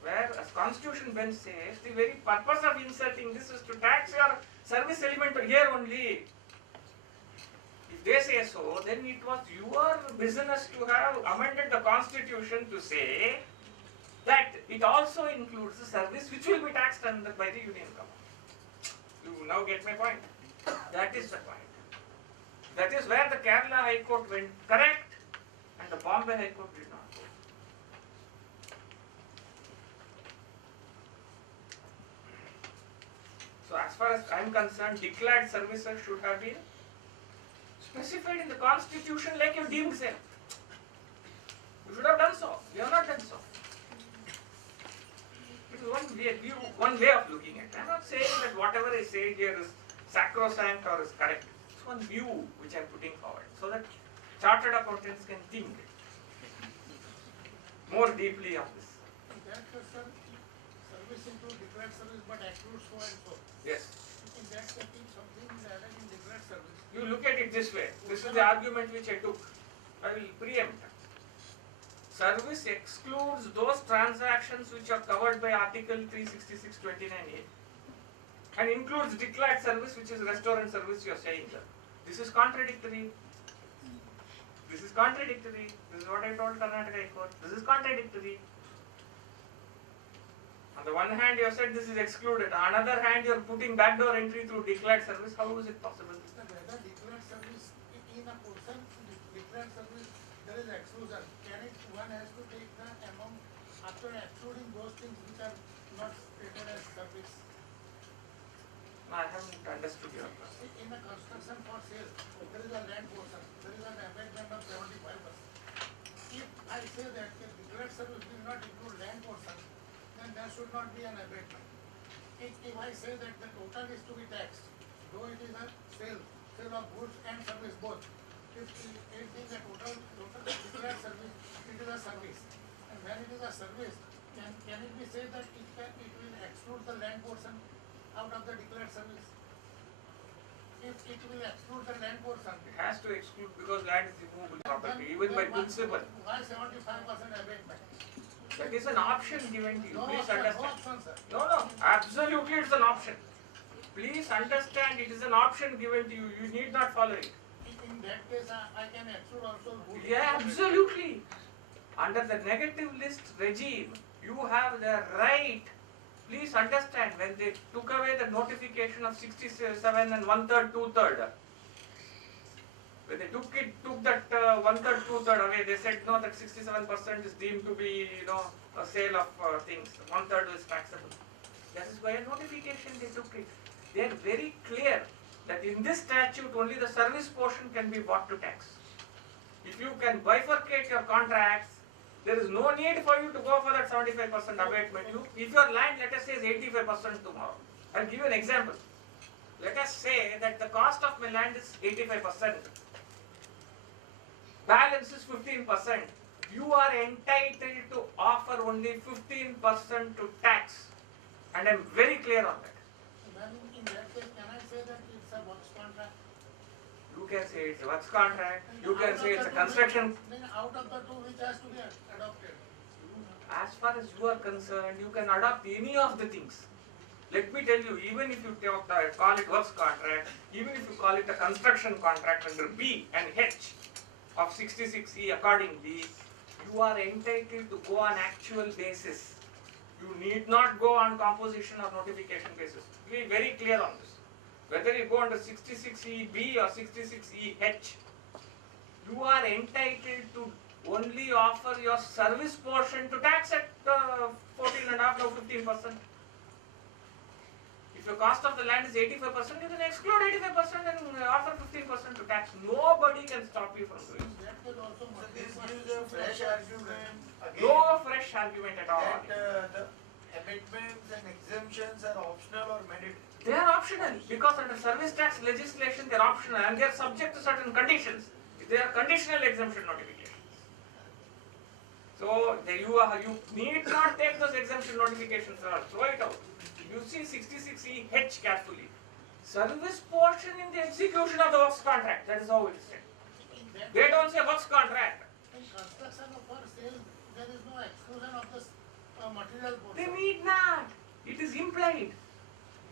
where as constitution bench says, the very purpose of inserting this is to tax your service element here only. If they say so, then it was your business to have amended the constitution to say that it also includes the service which will be taxed under by the union government. You now get my point. That is the point. That is where the Kerala High Court went correct and the Bombay High Court did not go. So as far as I am concerned, declared services should have been specified in the constitution like you deemed sale. You should have done so. You have not done so. It is one way of looking at it. I am not saying that whatever I say here is sacrosanct or is correct. It's one view which I am putting forward so that chartered accountants can think more deeply on this. In that question, service include declared service but accrued so and so. Yes. In that case, if something is added in declared service, You look at it this way. This is the argument which I took. I will preempt. Service excludes those transactions which are covered by Article 366(29)(a) and includes declared service, which is restaurant service. You are saying that this is contradictory. This is contradictory. This is what I told Karnataka High Court. This is contradictory. On the one hand, you have said this is excluded. On the other hand, you are putting backdoor entry through declared service. How is it possible? whether declared service in a portion, declared service, there is exclusion. Can it, one has to take the amount after excluding those things which are not stated as service? I haven't understood your question. In a construction for sale, there is a land portion, there is an abatement of 75%. If I say that the declared service will not include land portion, then there should not be an abatement. If I say that the total is to be taxed, though it is a sale of goods and service both, if it is a total declared service, it is a service. And when it is a service, can it be said that it will exclude the land portion out of the declared service? If it will exclude the land portion, It has to exclude because land is immovable property, even by principle. why 75% abatement? That is an option given to you. No Please option, no understand. option, sir. No, absolutely it's an option. Please understand it is an option given to you. You need not follow it. In that case, I can exclude also goods. Yeah, absolutely. Under the negative list regime, you have the right. Please understand, when they took away the notification of 67 and 1/3, 2/3, when they took that 1/3, 2/3 away. They said no, that 67% is deemed to be, a sale of things. 1/3 is taxable. That is why a notification they took it. They are very clear that in this statute only the service portion can be brought to tax. If you can bifurcate your contracts, there is no need for you to go for that 75% abatement. If your land, let us say, is 85% tomorrow, I'll give you an example. Let us say that the cost of my land is 85%. Balance is 15%. You are entitled to offer only 15% to tax. And I am very clear on that. Then in that case, can I say that it's a works contract? You can say it's a works contract, And you can out say of it's a the two, construction. Then out of the two, which has to be adopted? As far as you are concerned, you can adopt any of the things. Let me tell you, even if you call it works contract, even if you call it a construction contract under B and H of 66E accordingly, you are entitled to go on actual basis. You need not go on composition or notification basis. Be very clear on this. Whether you go under 66EB or 66EH, you are entitled to only offer your service portion to tax at 14.5 or 15%. If your cost of the land is 85%, you can exclude 85% and offer 15% to tax. Nobody can stop you from doing it. That will also. So this gives a fresh argument again. No fresh argument at all. That the amendments and exemptions are optional or mandatory. They are optional because under service tax legislation they are optional and they are subject to certain conditions. They are conditional exemption notifications. So you need not take those exemption notifications at all. Throw it out. You see 66EH carefully. Service portion in the execution of the works contract. That is how it is said. They don't say works contract. In construction of for sale, there is no exclusion of this material They portion. need not. It is implied.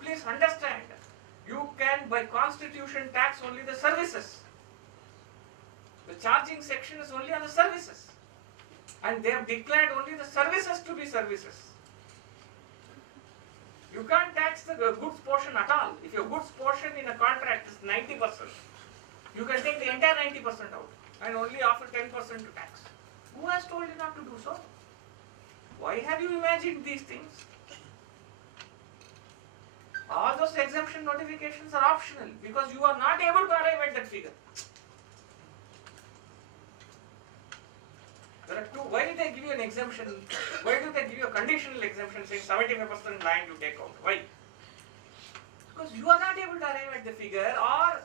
Please understand. You can by constitution tax only the services. The charging section is only on the services. And they have declared only the services to be services. You can't tax the goods portion at all. If your goods portion in a contract is 90%, you can take the entire 90% out and only offer 10% to tax. Who has told you not to do so? Why have you imagined these things? All those exemption notifications are optional because you are not able to arrive at that figure. There are two. Why did they give you an exemption? Why do they give you a conditional exemption saying 75% land you take out? Why? Because you are not able to arrive at the figure, or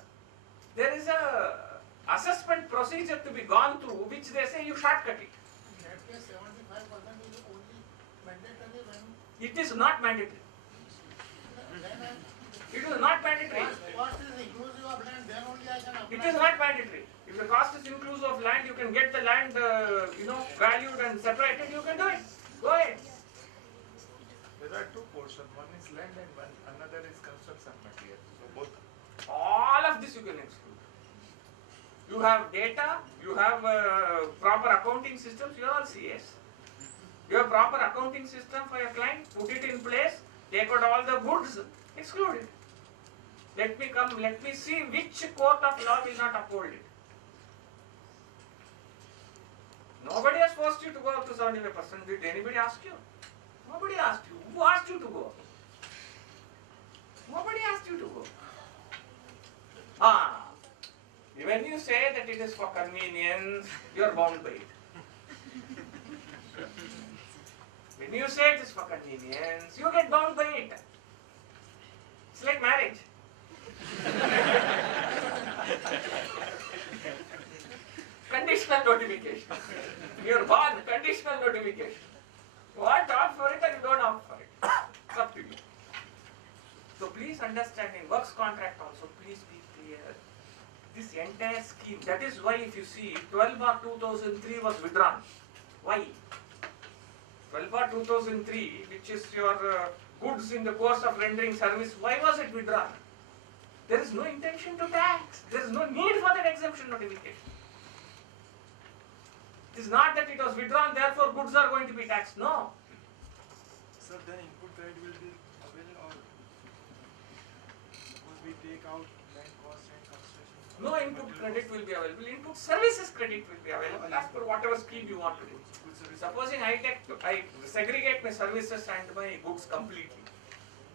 there is a assessment procedure to be gone through which they say you shortcut it. In that case, 75% is only mandatory when. It is not mandatory. It is not mandatory. Cost is inclusive of land, then only I can apply. It is not mandatory. If the cost is inclusive of land, you can get the land, valued and separated. You can do it. Go ahead. There are two portions. One is land and another is construction material. So both. All of this you can exclude. You have data. You have proper accounting systems. You are all CS. You have proper accounting system for your client. Put it in place. Take out all the goods. Exclude it. Let me see which court of law will not uphold it. Nobody has forced you to go up to 75%. Did anybody ask you? Nobody asked you. Who asked you to go? Nobody asked you to go. When you say that it is for convenience, you are bound by it. When you say it is for convenience, you get bound by it. It's like marriage. Conditional notification. You're born, conditional notification. You want to opt for it or you don't opt for it. It's up to you. So please understand, in works contract also, please be clear. This entire scheme, that is why if you see 12/2003 was withdrawn. Why? 12/2003, which is your goods in the course of rendering service, why was it withdrawn? There is no intention to tax. There is no need for that exemption notification. It is not that it was withdrawn, therefore goods are going to be taxed. No. So then input credit will be available, or suppose we take out land cost and construction No input credit will be available. Input services credit will be available as per whatever scheme you want to do. Supposing I segregate my services and my goods completely,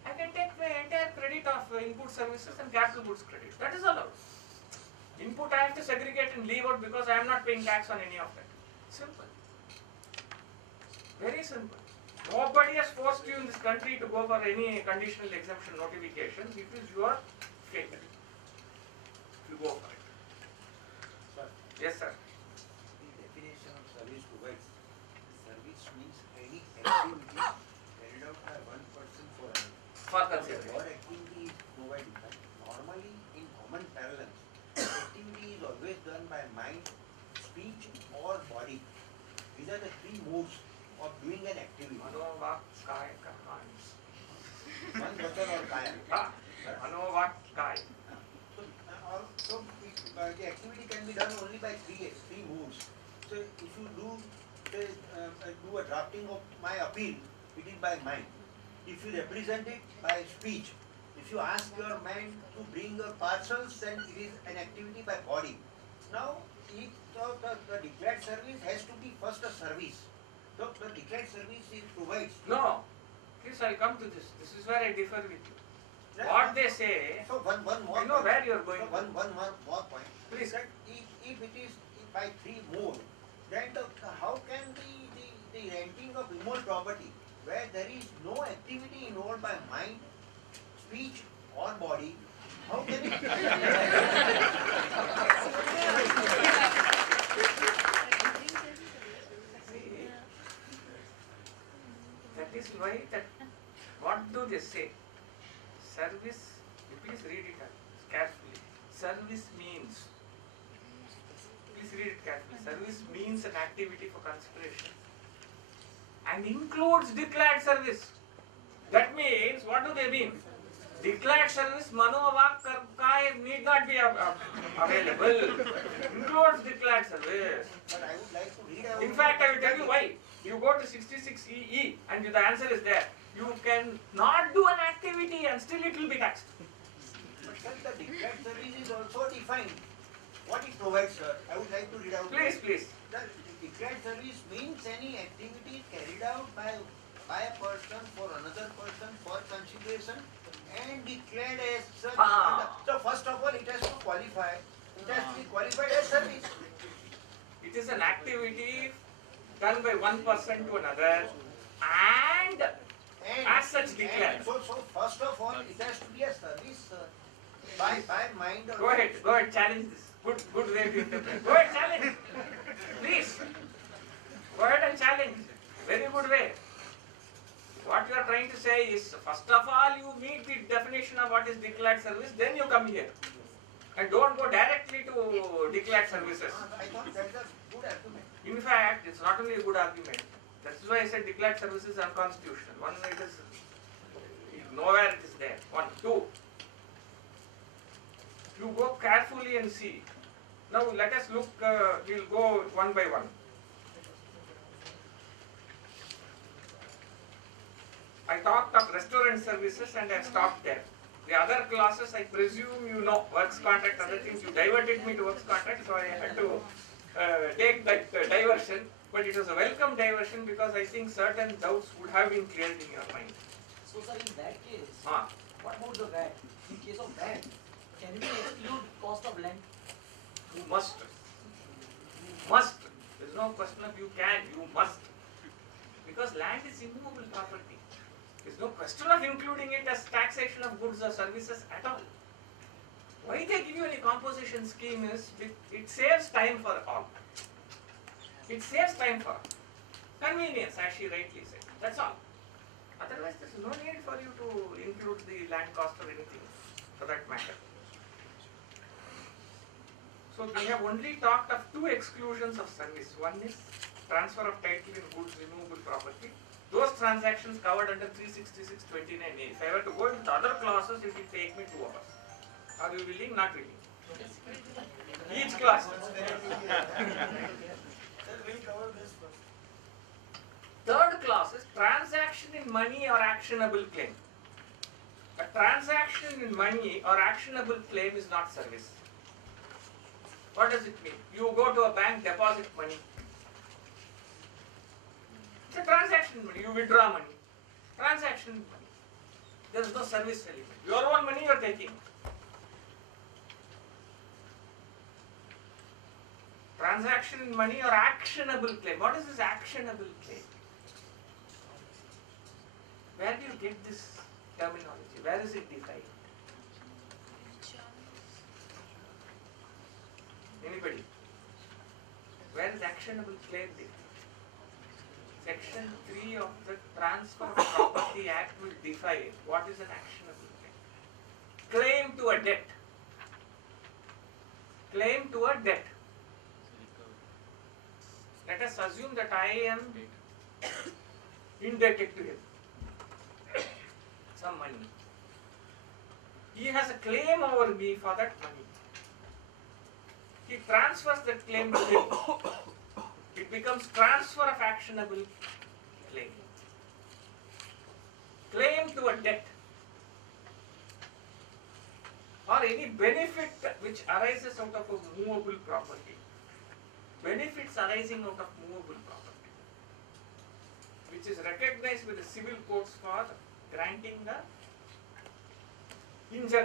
I can take my entire credit of input services and capital goods credit. That is allowed. Input I have to segregate and leave out because I am not paying tax on any of that. Simple. Very simple. Nobody has forced you in this country to go for any conditional exemption notification. It is your fate. You go for it. Sir, Yes, sir. the definition of service provides. Service means any activity carried out by one person for another. For consideration. What activity is provided? Normally, in common parlance, activity is always done by mind, speech, or body. These are the three modes of doing an activity. Mano, vak, kaya, hands. One vachan or kaya. Mano, vak, kaya. So the activity can be done only by three modes. So if you do a drafting of my appeal, it is by mind. If you represent it by speech, if you ask your man to bring your parcels, then it is an activity by body. Now, the declared service has to be first a service. So the declared service it provides. No. Please, I'll come to this. This is where I differ with you. What they say, So one more. I know where you are going. So one more point. Please. That if it is by three mode, then how can the renting of remote property, where there is no activity involved by mind, speech, or body, how can it? That is why that. What do they say? Service. You please read it carefully. Service means. Please read it carefully. Service means an activity for consideration and includes declared service. That means, what do they mean? Declared service, mano, vak, kaya need not be available. Includes declared service. But I would like to read out. In fact, I will tell you why. You go to 66EE and the answer is there. You can not do an activity and still it will be taxed. But the declared service is also defined. What it provides, sir? I would like to read out. Please, please. The declared service means any activity carried out by a person for another person for consideration and declared as such. So first of all, it has to qualify. It has to be qualified as service. It is an activity done by one person to another and as such declared. So first of all, it has to be a service by mind. Go ahead, challenge this. Good way to interpret. Go ahead, challenge. Please. Go ahead and challenge. Very good way. What you are trying to say is, first of all, you meet the definition of what is declared service, then you come here. And don't go directly to declared services. I thought that is a good argument. In fact, it's not only a good argument. That is why I said declared services are unconstitutional. One, it is nowhere it is there. One, two. You go carefully and see. Now let us look. We'll go one by one. I talked of restaurant services and I stopped there. The other classes, I presume you know, works contract, other things. You diverted me to works contract, so I had to take that diversion. But it was a welcome diversion because I think certain doubts would have been cleared in your mind. So, sir, in that case, Ah. what about the VAT? In case of VAT, can we exclude cost of land? You must. You must. There is no question of you can, you must. Because land is immovable property. There is no question of including it as taxation of goods or services at all. Why they give you any composition scheme is it saves time for all. It saves time for convenience, as she rightly said. That's all. Otherwise, there is no need for you to include the land cost or anything for that matter. So we have only talked of two exclusions of service. One is transfer of title in goods removable property. Those transactions covered under 366(29)(a). If I were to go into the other clauses, it will take me 2 hours. Are you willing? Not willing. Each class. We'll cover this first. Third clause is transaction in money or actionable claim. A transaction in money or actionable claim is not service. What does it mean? You go to a bank, deposit money. It's a transaction money. You withdraw money. Transaction money. There is no service element. Your own money you are taking. Transaction money or actionable claim. What is this actionable claim? Where do you get this terminology? Where is it defined? Anybody? Where is actionable claim defined? Section 3 of the Transfer of Property Act will define what is an actionable claim. Claim to a debt. Claim to a debt. Let us assume that I am indebted to him some money. He has a claim over me for that money. He transfers that claim to him. It becomes transfer of actionable claim. Claim to a debt or any benefit which arises out of a movable property. Benefits arising out of movable property, which is recognized by the civil courts for granting the injunction.